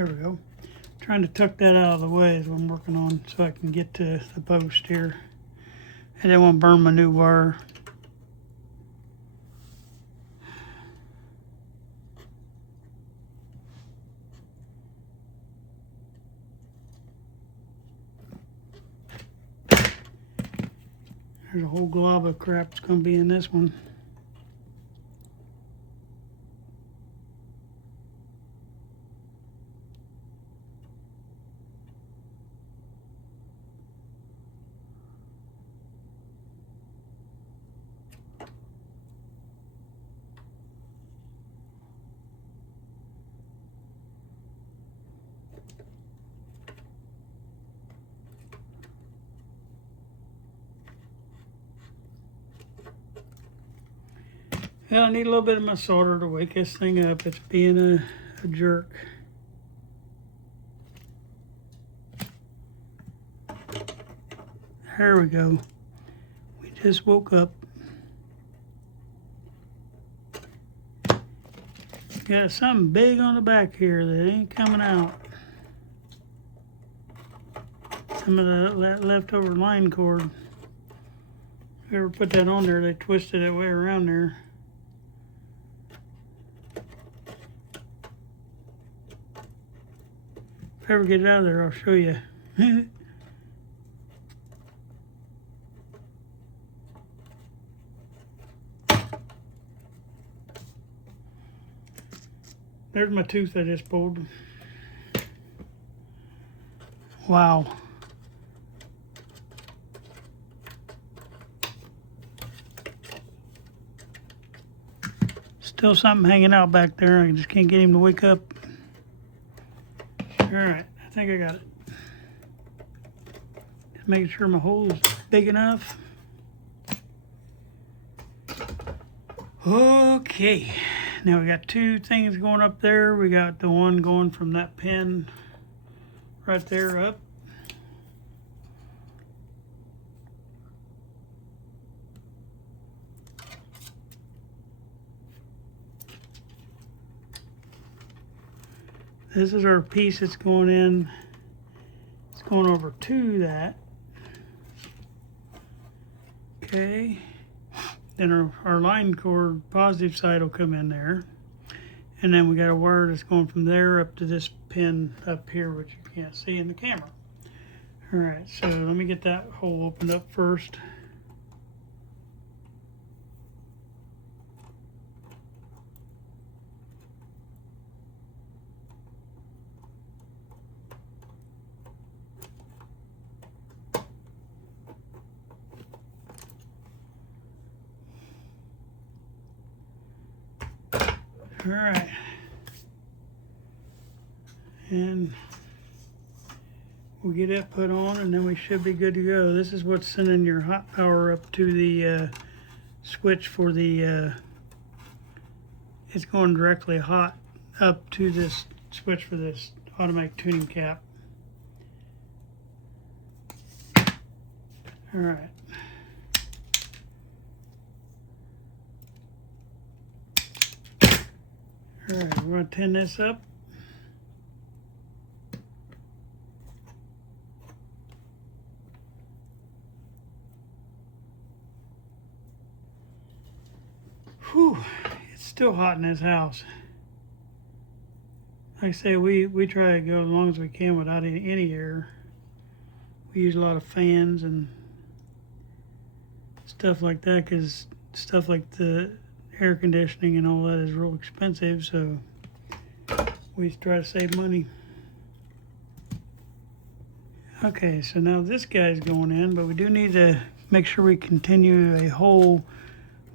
There we go. Trying to tuck that out of the way is what I'm working on so I can get to the post here. I didn't want to burn my new wire. There's a whole glob of crap that's going to be in this one. Well, I need a little bit of my solder to wake this thing up. It's being a jerk. There we go. We just woke up. Got something big on the back here that ain't coming out. Some of that leftover line cord. Whoever put that on there, they twisted it way around there. If I ever get it out of there, I'll show you. There's my tooth I just pulled. Wow. Still something hanging out back there. I just can't get him to wake up. All right, I think I got it. Just making sure my hole is big enough. Okay, now we got two things going up there. We got the one going from that pin right there up. This is our piece that's going in. It's going over to that. Okay. Then our line cord positive side will come in there. And then we got a wire that's going from there up to this pin up here, which you can't see in the camera. All right, so let me get that hole opened up first. All right, and we'll get that put on and then we should be good to go. This is what's sending your hot power up to the switch for the, it's going directly hot up to this switch for this automatic tuning cap. All right. All right, we're going to tin this up. Whew, it's still hot in this house. Like I say, we try to go as long as we can without any air. We use a lot of fans and stuff like that because stuff like the air conditioning and all that is real expensive, so we try to save money. Okay, so now this guy's going in, but we do need to make sure we continue a hole.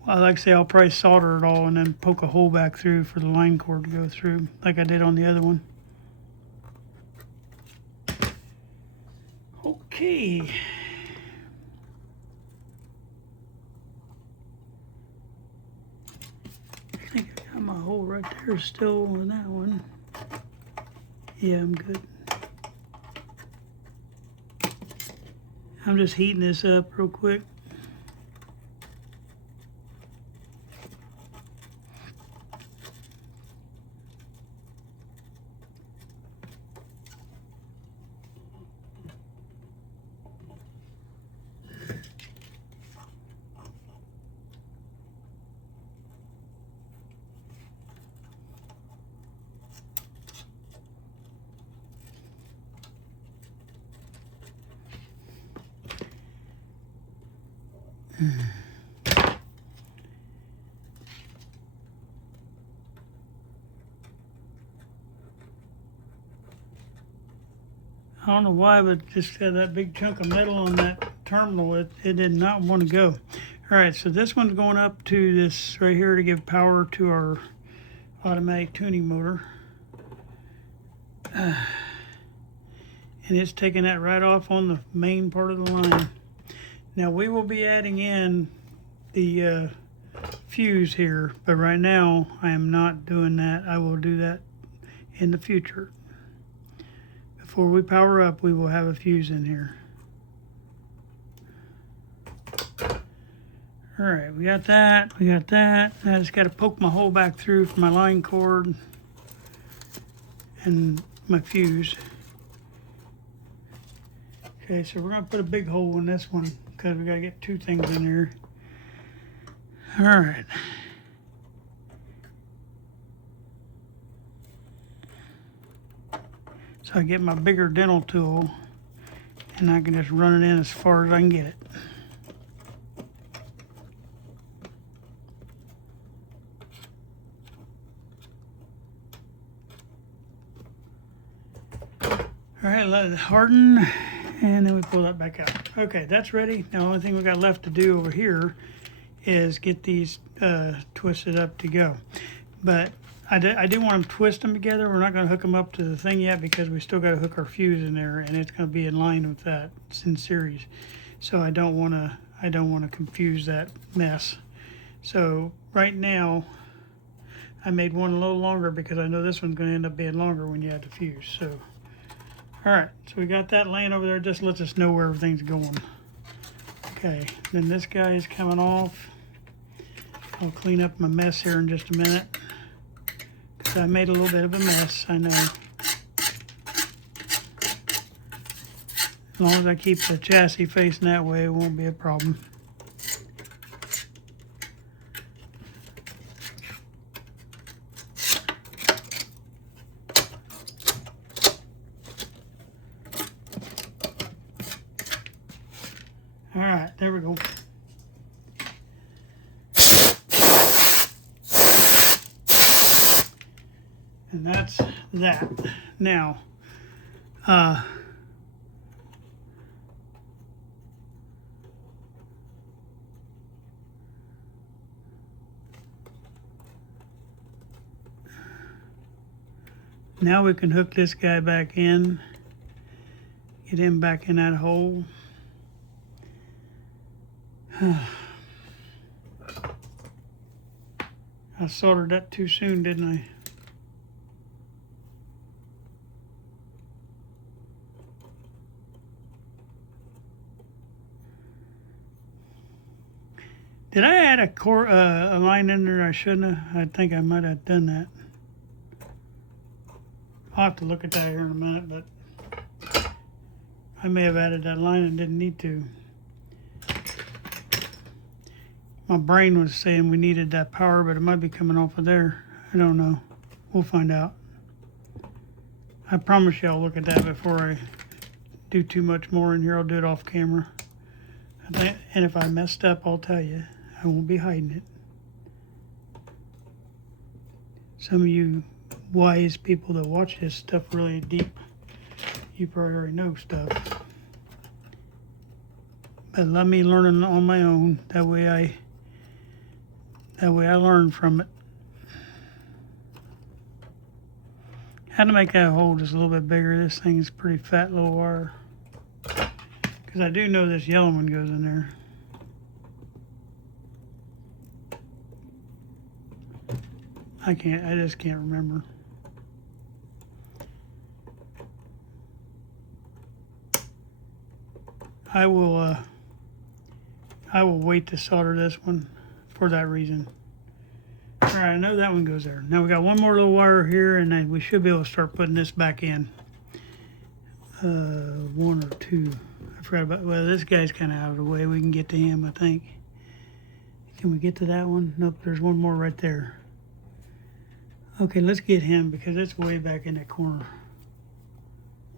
Well, like I say, I'll probably solder it all and then poke a hole back through for the line cord to go through, like I did on the other one. Okay. I think I got my hole right there still on that one. Yeah, I'm good. I'm just heating this up real quick. I don't know why, but just had that big chunk of metal on that terminal, it did not want to go. All right, so this one's going up to this right here to give power to our automatic tuning motor. And it's taking that right off on the main part of the line. Now we will be adding in the fuse here, but right now I am not doing that. I will do that in the future. Before we power up, we will have a fuse in here. All right, we got that. I just got to poke my hole back through for my line cord and my fuse. Okay, so we're gonna put a big hole in this one because we gotta get two things in there. All right. So I get my bigger dental tool and I can just run it in as far as I can get it. All right, let it harden, and then we pull that back out. Okay, that's ready. Now, the only thing we got left to do over here is get these twisted up to go. But I do want to twist them together. We're not going to hook them up to the thing yet because we still got to hook our fuse in there, and it's going to be in line with that. It's in series, so I don't want to confuse that mess. So right now, I made one a little longer because I know this one's going to end up being longer when you add the fuse. So. All right, so we got that laying over there. Just lets us know where everything's going. Okay, then this guy is coming off. I'll clean up my mess here in just a minute because I made a little bit of a mess, I know. As long as I keep the chassis facing that way, it won't be a problem. All right, there we go. And that's that. Now, now we can hook this guy back in, get him back in that hole. I soldered that too soon, didn't I? Did I add a line in there I shouldn't have? I think I might have done that. I'll have to look at that here in a minute, but I may have added that line and didn't need to. My brain was saying we needed that power, but it might be coming off of there. I don't know. We'll find out. I promise you I'll look at that before I do too much more in here. I'll do it off camera. And if I messed up, I'll tell you. I won't be hiding it. Some of you wise people that watch this stuff really deep, you probably already know stuff. But let me learn it on my own. That way I learn from it. Had to make that hole just a little bit bigger. This thing is pretty fat little wire. Because I do know this yellow one goes in there. I just can't remember. I will wait to solder this one for that reason. All right, I know that one goes there. Now we got one more little wire here, and then we should be able to start putting this back in. One or two. I forgot about. Well, this guy's kind of out of the way. We can get to him, I think. Can we get to that one? Nope. There's one more right there. Okay, let's get him because it's way back in that corner.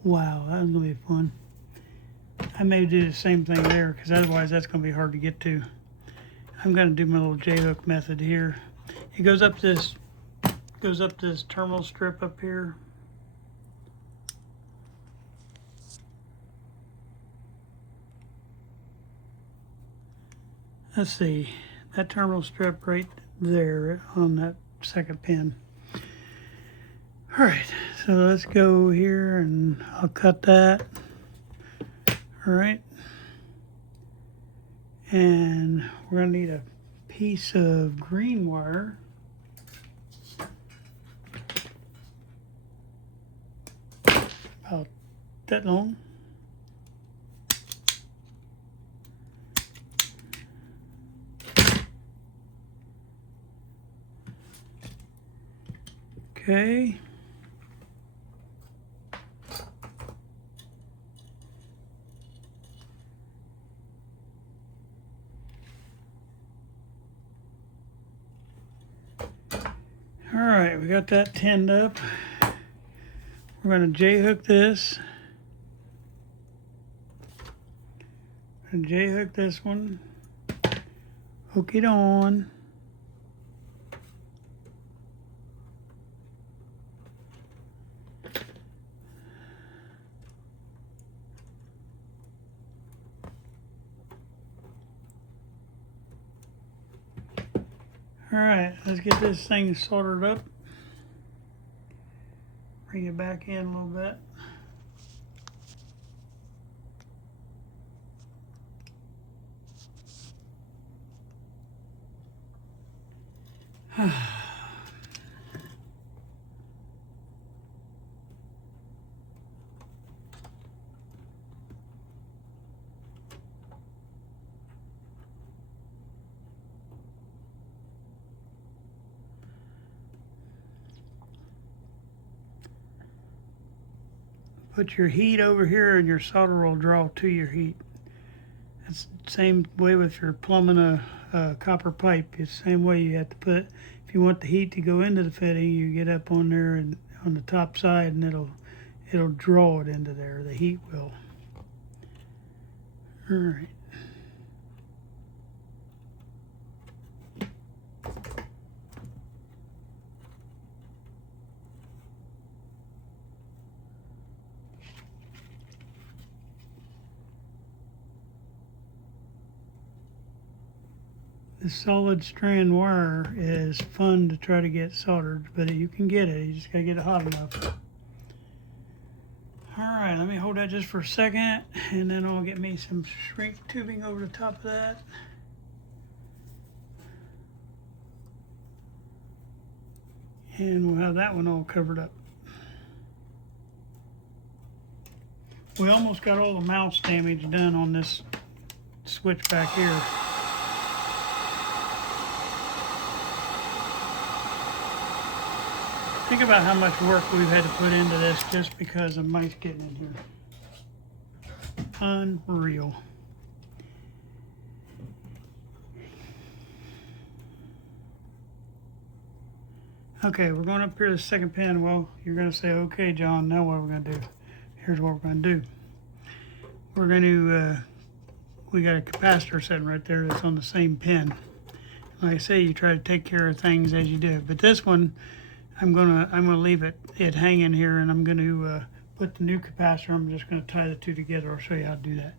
Wow, that was gonna be fun. I may do the same thing there because otherwise that's gonna be hard to get to. I'm going to do my little J-hook method here. It goes up this terminal strip up here. Let's see, that terminal strip right there on that second pin. All right, so let's go here and I'll cut that. All right. And we're gonna need a piece of green wire. About that long. Okay. All right, we got that tinned up. We're going to J-hook this. And J-hook this one. Hook it on. All right, let's get this thing soldered up. Bring it back in a little bit. Put your heat over here and your solder will draw to your heat. It's the same way with your plumbing a copper pipe. It's the same way you have to put, if you want the heat to go into the fitting, you get up on there and on the top side and it'll draw it into there, the heat will. All right. The solid strand wire is fun to try to get soldered, but you can get it. You just gotta get it hot enough. All right, let me hold that just for a second, and then I'll get me some shrink tubing over the top of that. And we'll have that one all covered up. We almost got all the mouse damage done on this switch back here. Think about how much work we've had to put into this just because of mice getting in here. Unreal. Okay, we're going up here to the second pin. Well, you're going to say, okay, John, now what are we going to do? Here's what we're going to do. We're going to, we got a capacitor sitting right there that's on the same pin. Like I say, you try to take care of things as you do. But this one, I'm gonna leave it hanging here, and I'm gonna put the new capacitor. I'm just gonna tie the two together. I'll show you how to do that.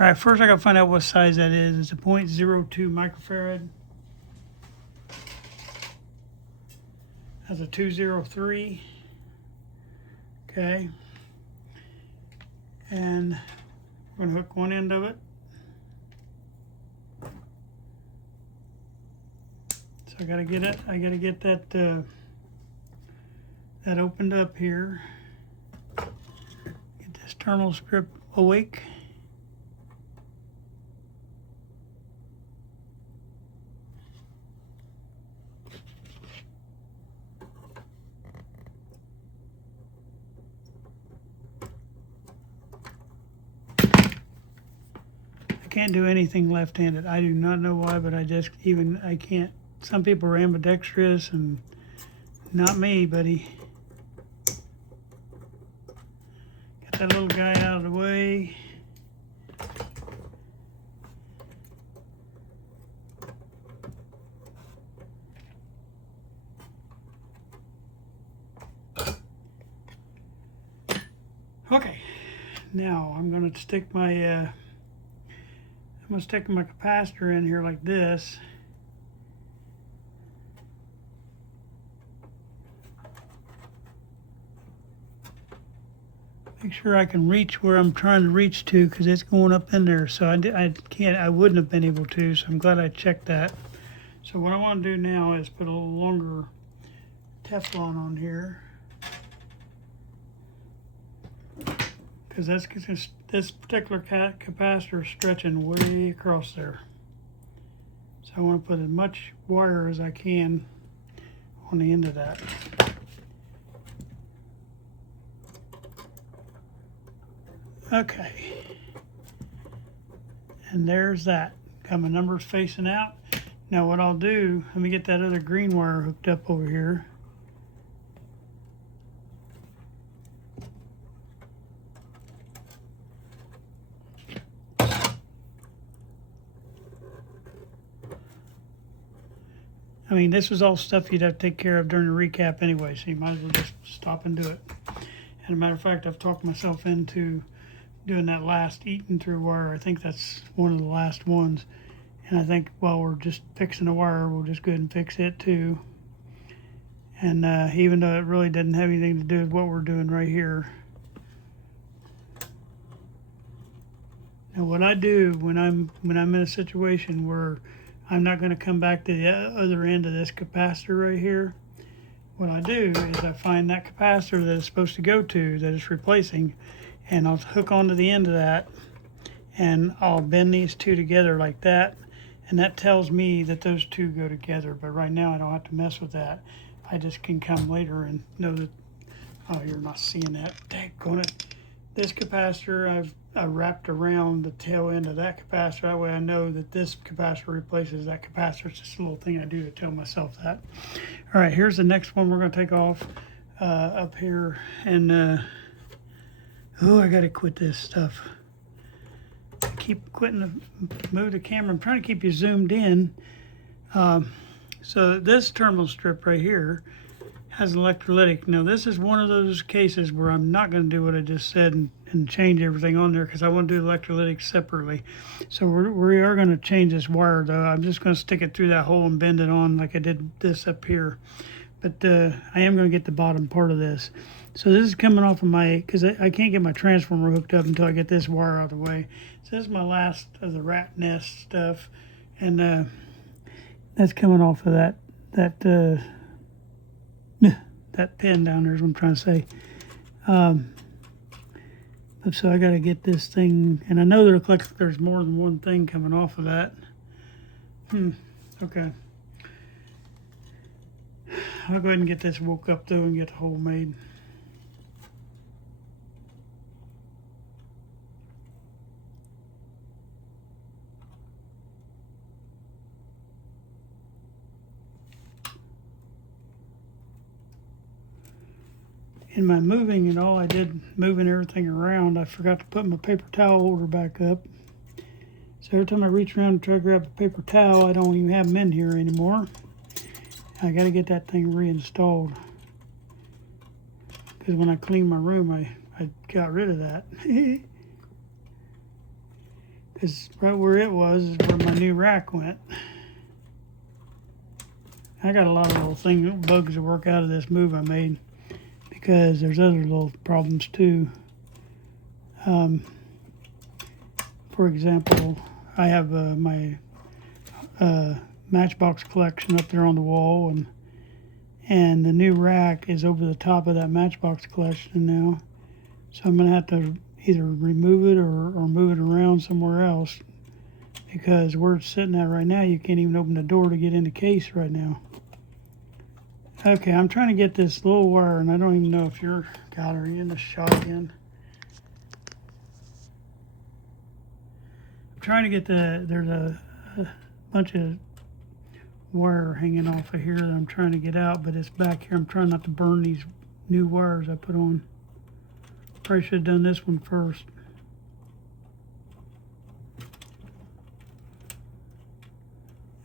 All right, first I gotta find out what size that is. It's a 0.02 microfarad. That's a 203. Okay. And we're gonna hook one end of it. So I gotta get it. I gotta get that. That opened up here. Get this terminal strip awake. I can't do anything left-handed. I do not know why, but I can't. Some people are ambidextrous and not me, buddy. That little guy out of the way. Now I'm going to stick my capacitor in here like this. Make sure I can reach where I'm trying to reach to, because it's going up in there. So I wouldn't have been able to. So I'm glad I checked that. So what I want to do now is put a little longer Teflon on here, because this particular capacitor is stretching way across there. So I want to put as much wire as I can on the end of that. Okay, and there's that. Got my numbers facing out. Now what I'll do, let me get that other green wire hooked up over here. I mean, this was all stuff you'd have to take care of during the recap anyway, so you might as well just stop and do it. And a matter of fact, I've talked myself into doing that last eaten through wire. I think that's one of the last ones. And I think while we're just fixing the wire, we'll just go ahead and fix it too. And even though it really doesn't have anything to do with what we're doing right here. Now what I do when I'm in a situation where I'm not going to come back to the other end of this capacitor right here, what I do is I find that capacitor that it's supposed to go to, that it's replacing, and I'll hook onto the end of that, and I'll bend these two together like that, and that tells me that those two go together. But right now I don't have to mess with that. I just can come later and know that, oh, you're not seeing that. Daggone it. This capacitor I wrapped around the tail end of that capacitor. That way I know that this capacitor replaces that capacitor. It's just a little thing I do to tell myself that. All right, here's the next one we're going to take off up here. And oh, I got to quit this stuff. I keep quitting to move the camera. I'm trying to keep you zoomed in. So this terminal strip right here has an electrolytic. Now this is one of those cases where I'm not going to do what I just said and change everything on there, because I want to do electrolytics separately. So we are going to change this wire though. I'm just going to stick it through that hole and bend it on like I did this up here. But I am going to get the bottom part of this. So this is coming off of my, because I can't get my transformer hooked up until I get this wire out of the way. So this is my last of the rat nest stuff. And that's coming off of that pin down there is what I'm trying to say. So I got to get this thing, and I know there looks like there's more than one thing coming off of that. Okay. I'll go ahead and get this woke up though and get the hole made. In my moving and all I did moving everything around, I forgot to put my paper towel holder back up. So every time I reach around and try to grab a paper towel, I don't even have them in here anymore. I got to get that thing reinstalled, because when I cleaned my room, I got rid of that. Because right where it was is where my new rack went. I got a lot of little bugs to work out of this move I made, because there's other little problems too. For example, I have my Matchbox collection up there on the wall, and the new rack is over the top of that Matchbox collection now. So I'm going to have to either remove it or move it around somewhere else, because where it's sitting at right now, you can't even open the door to get in the case right now. Okay, I'm trying to get this little wire, and I don't even know if you're, God, are you in the shot again? I'm trying to get there's a bunch of wire hanging off of here that I'm trying to get out, but it's back here. I'm trying not to burn these new wires I put on. Probably should have done this one first.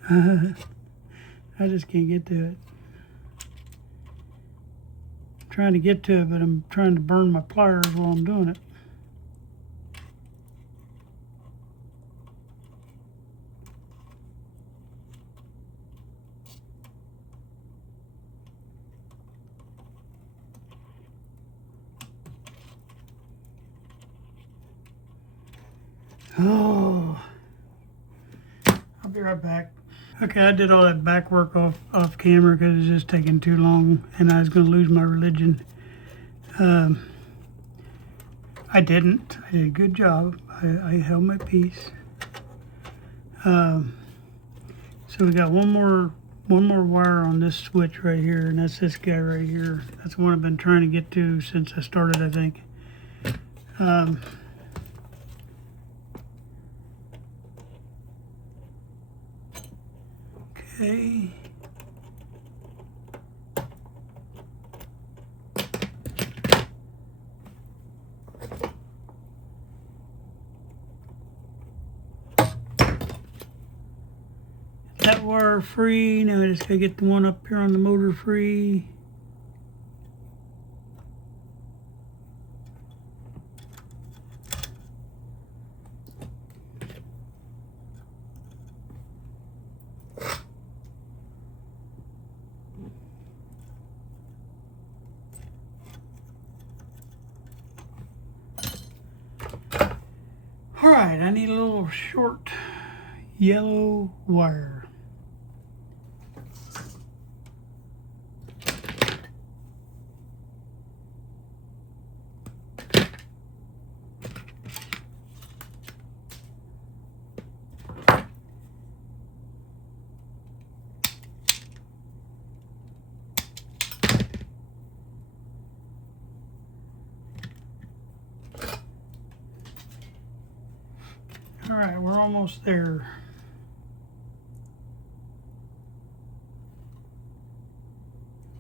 I just can't get to it. I'm trying to get to it, but I'm trying to burn my pliers while I'm doing it. Oh, I'll be right back. Okay, I did all that back work off camera because it's just taking too long and I was going to lose my religion. I didn't. I did a good job. I held my peace. So we got one more wire on this switch right here, and that's this guy right here. That's the one I've been trying to get to since I started, I think. Okay. That wire free. Now I just gotta get the one up here on the motor free. All right, I need a little short yellow wire. All right, we're almost there.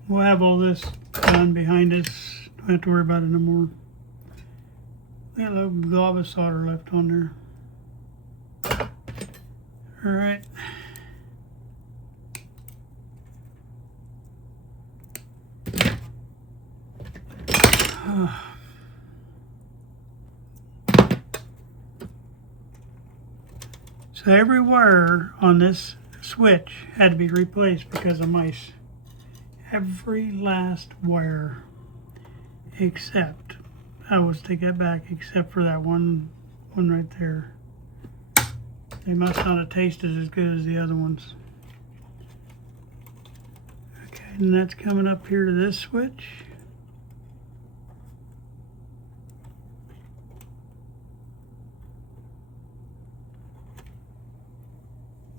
We'll have all this done behind us. Don't have to worry about it no more. Got a little glob of solder left on there. All right. So every wire on this switch had to be replaced because of mice. Every last wire, except, I will take that back, except for that one right there. They must not have tasted as good as the other ones. Okay, and that's coming up here to this switch.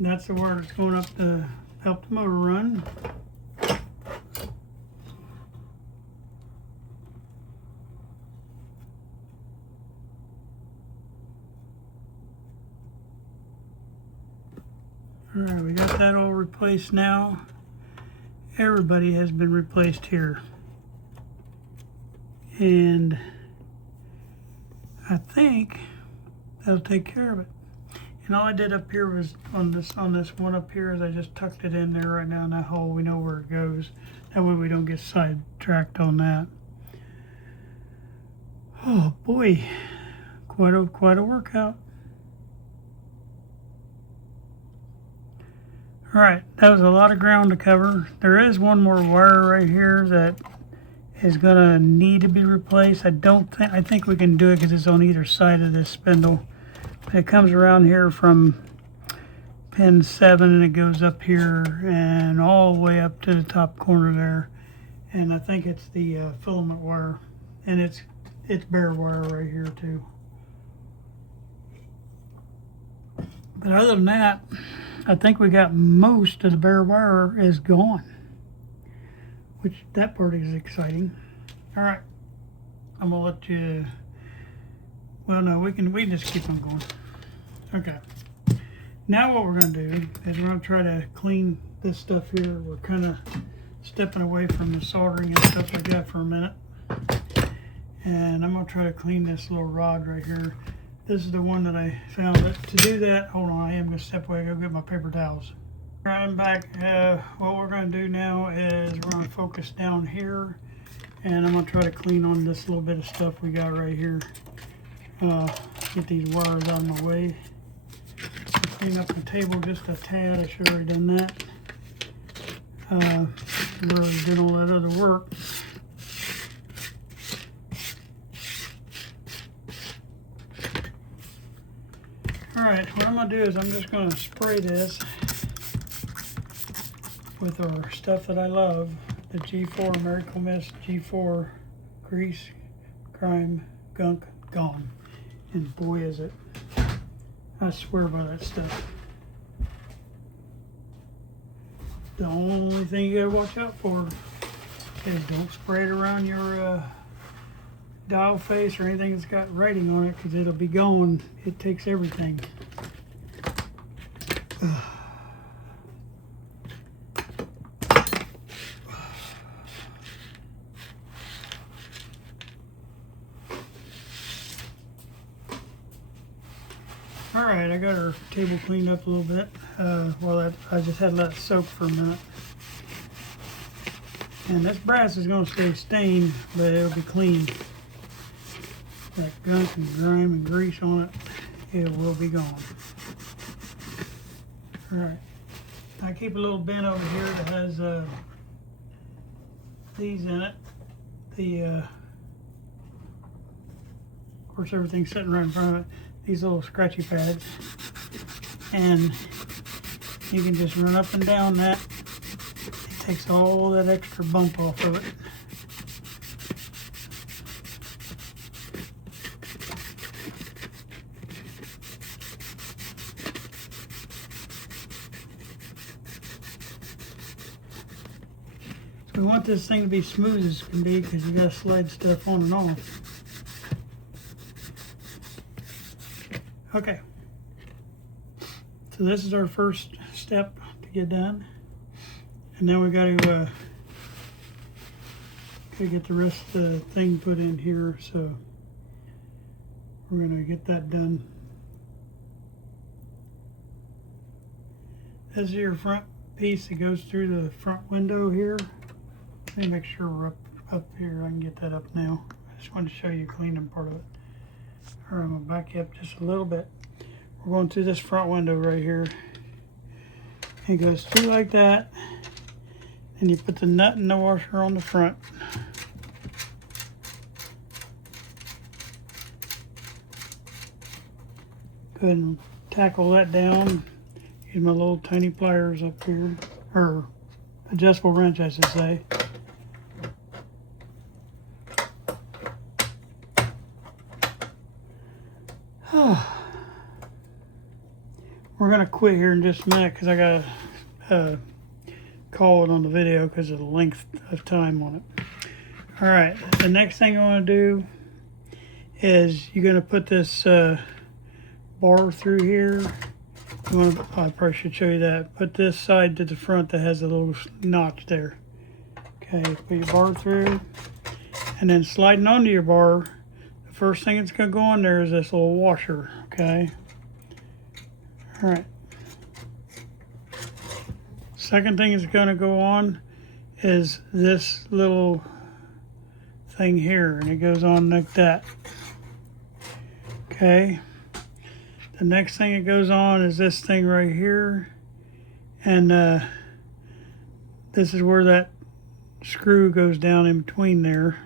That's the wire that's going up to help the motor run. All right, we got that all replaced now. Everybody has been replaced here. And I think that'll take care of it. And all I did up here was on this one up here is I just tucked it in there right now in that hole. We know where it goes. That way we don't get sidetracked on that. Oh boy, quite a workout. All right, that was a lot of ground to cover. There is one more wire right here that is gonna need to be replaced. I think we can do it because it's on either side of this spindle. It comes around here from pin 7 and it goes up here and all the way up to the top corner there. And I think it's the filament wire, and it's bare wire right here too. But other than that, I think we got most of the bare wire is gone, which that part is exciting. All right, I'm gonna let you. Well, no, we can just keep on going. Okay. Now what we're going to do is we're going to try to clean this stuff here. We're kind of stepping away from the soldering and stuff like that for a minute. And I'm going to try to clean this little rod right here. This is the one that I found. But to do that, hold on, I am going to step away and go get my paper towels. All right, I'm back. What we're going to do now is we're going to focus down here. And I'm going to try to clean on this little bit of stuff we got right here. Get these wires out of my way. Clean up the table just a tad. I should have already done that. We're already doing all that other work. Alright, what I'm going to do is I'm just going to spray this with our stuff that I love, the G4 Miracle Mist G4 Grease, Grime, Gunk, Gone. And boy is it. I swear by that stuff. The only thing you gotta watch out for is don't spray it around your dial face or anything that's got writing on it, because it'll be gone. It takes everything. Alright, I got our table cleaned up a little bit. I just had to let it soak for a minute. And this brass is going to stay stained, but it'll be clean. That gunk and grime and grease on it, it will be gone. Alright, I keep a little bin over here that has these in it. Of course, everything's sitting right in front of it. These little scratchy pads, and you can just run up and down that. It takes all that extra bump off of it. So we want this thing to be smooth as can be, because you got to slide stuff on and off. Okay, so this is our first step to get done, and then we got to get the rest of the thing put in here. So we're going to get that done. This is your front piece that goes through the front window here. Let me make sure we're up here. I can get that up now. I just wanted to show you cleaning part of it. All right, I'm gonna back you up just a little bit. We're going through this front window right here. It goes through like that. And you put the nut and the washer on the front. Go ahead and tackle that down. Use my little tiny pliers up here, or adjustable wrench, I should say. We're going to quit here in just a minute because I got to call it on the video because of the length of time on it. Alright, the next thing I want to do is you're going to put this bar through here. I probably should show you that. Put this side to the front that has a little notch there. Okay, put your bar through, and then sliding onto your bar, the first thing that's going to go on there is this little washer. Okay. All right. Second thing that's going to go on is this little thing here, and it goes on like that. Okay. The next thing that goes on is this thing right here, and this is where that screw goes down in between there,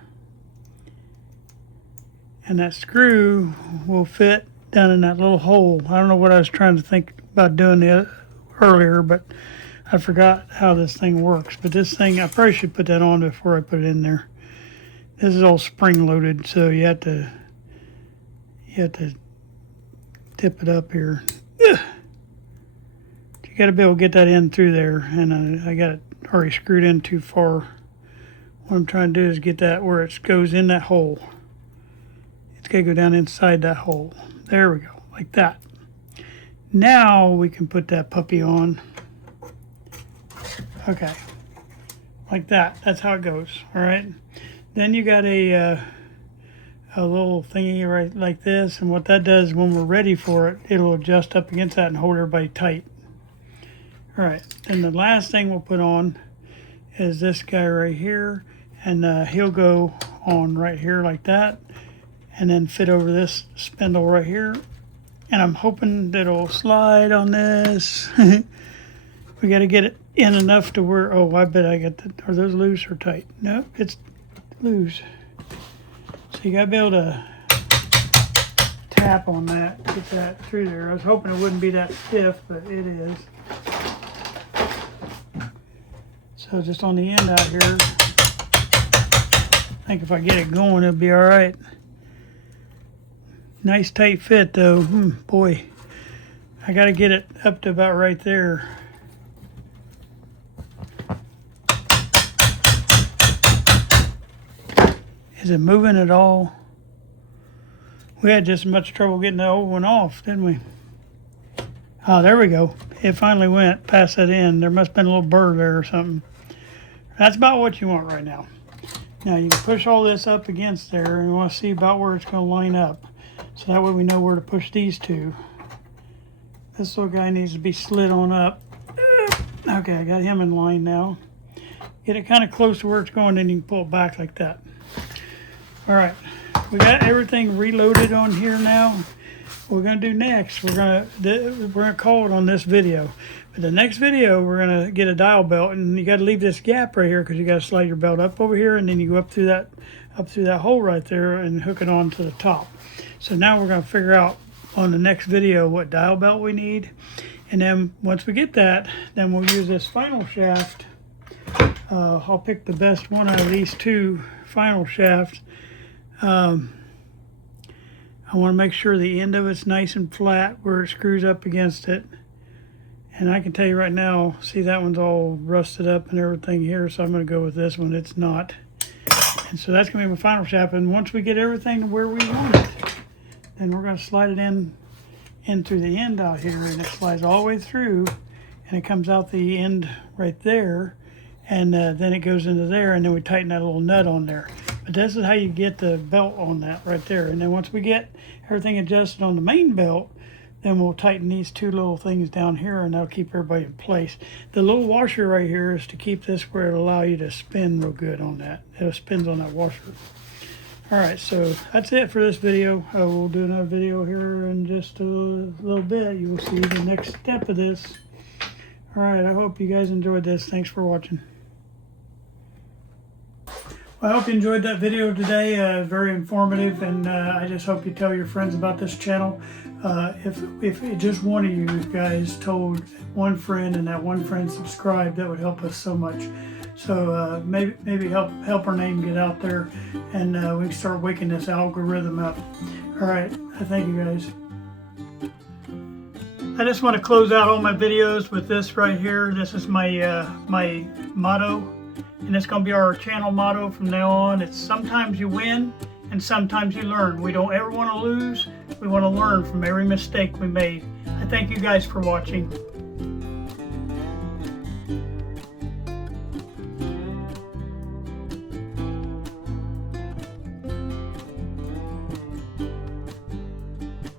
and that screw will fit down in that little hole. I don't know what I was trying to think about doing earlier, but I forgot how this thing works. But this thing, I probably should put that on before I put it in there. This is all spring loaded, so you have to tip it up here. Ugh. You got to be able to get that in through there, and I got it already screwed in too far. What I'm trying to do is get that where it goes in that hole. It's got to go down inside that hole. There we go, like that. Now we can put that puppy on. Okay, like that. That's how it goes. All right. Then you got a little thingy right like this, and what that does when we're ready for it, it'll adjust up against that and hold everybody tight. All right. And the last thing we'll put on is this guy right here, and he'll go on right here like that, and then fit over this spindle right here. And I'm hoping that it'll slide on this. We got to get it in enough to where, oh, I bet I got that. Are those loose or tight? No, it's loose. So you got to be able to tap on that to get that through there. I was hoping it wouldn't be that stiff, but it is. So just on the end out here, I think if I get it going, it'll be all right. Nice tight fit though. Boy, I got to get it up to about right there. Is it moving at all? We had just as much trouble getting the old one off, didn't we? Oh, there we go. It finally went past that end. There must have been a little burr there or something. That's about what you want right now. Now you can push all this up against there, and you want to see about where it's going to line up. So that way we know where to push these two. This little guy needs to be slid on up. Okay, I got him in line now. Get it kind of close to where it's going, then you can pull it back like that. All right, we got everything reloaded on here now. What we're gonna do next, we're gonna call it on this video. But the next video, we're gonna get a dial belt, and you got to leave this gap right here because you got to slide your belt up over here, and then you go up through that hole right there and hook it on to the top. So now we're gonna figure out on the next video what dial belt we need, and then once we get that, then we'll use this final shaft. I'll pick the best one out of these two final shafts. I want to make sure the end of it's nice and flat where it screws up against it. And I can tell you right now, see that one's all rusted up and everything here, so I'm going to go with this one. It's not. And so that's going to be my final shaft. And once we get everything to where we want it, then we're going to slide it in through the end out here, and it slides all the way through, and it comes out the end right there, and then it goes into there, and then we tighten that little nut on there. But this is how you get the belt on that right there. And then once we get everything adjusted on the main belt, then we'll tighten these two little things down here, and that'll keep everybody in place. The little washer right here is to keep this where it'll allow you to spin real good on that. It spins on that washer. All right, so that's it for this video. We'll do another video here in just a little bit. You will see the next step of this. All right, I hope you guys enjoyed this. Thanks for watching. Well, I hope you enjoyed that video today. Very informative, and I just hope you tell your friends about this channel. If just one of you guys told one friend and that one friend subscribed, that would help us so much. So maybe help our name get out there, and we can start waking this algorithm up. All right, thank you guys. I just want to close out all my videos with this right here. This is my my motto. And it's going to be our channel motto from now on. It's sometimes you win and sometimes you learn. We don't ever want to lose. We want to learn from every mistake we made. I thank you guys for watching.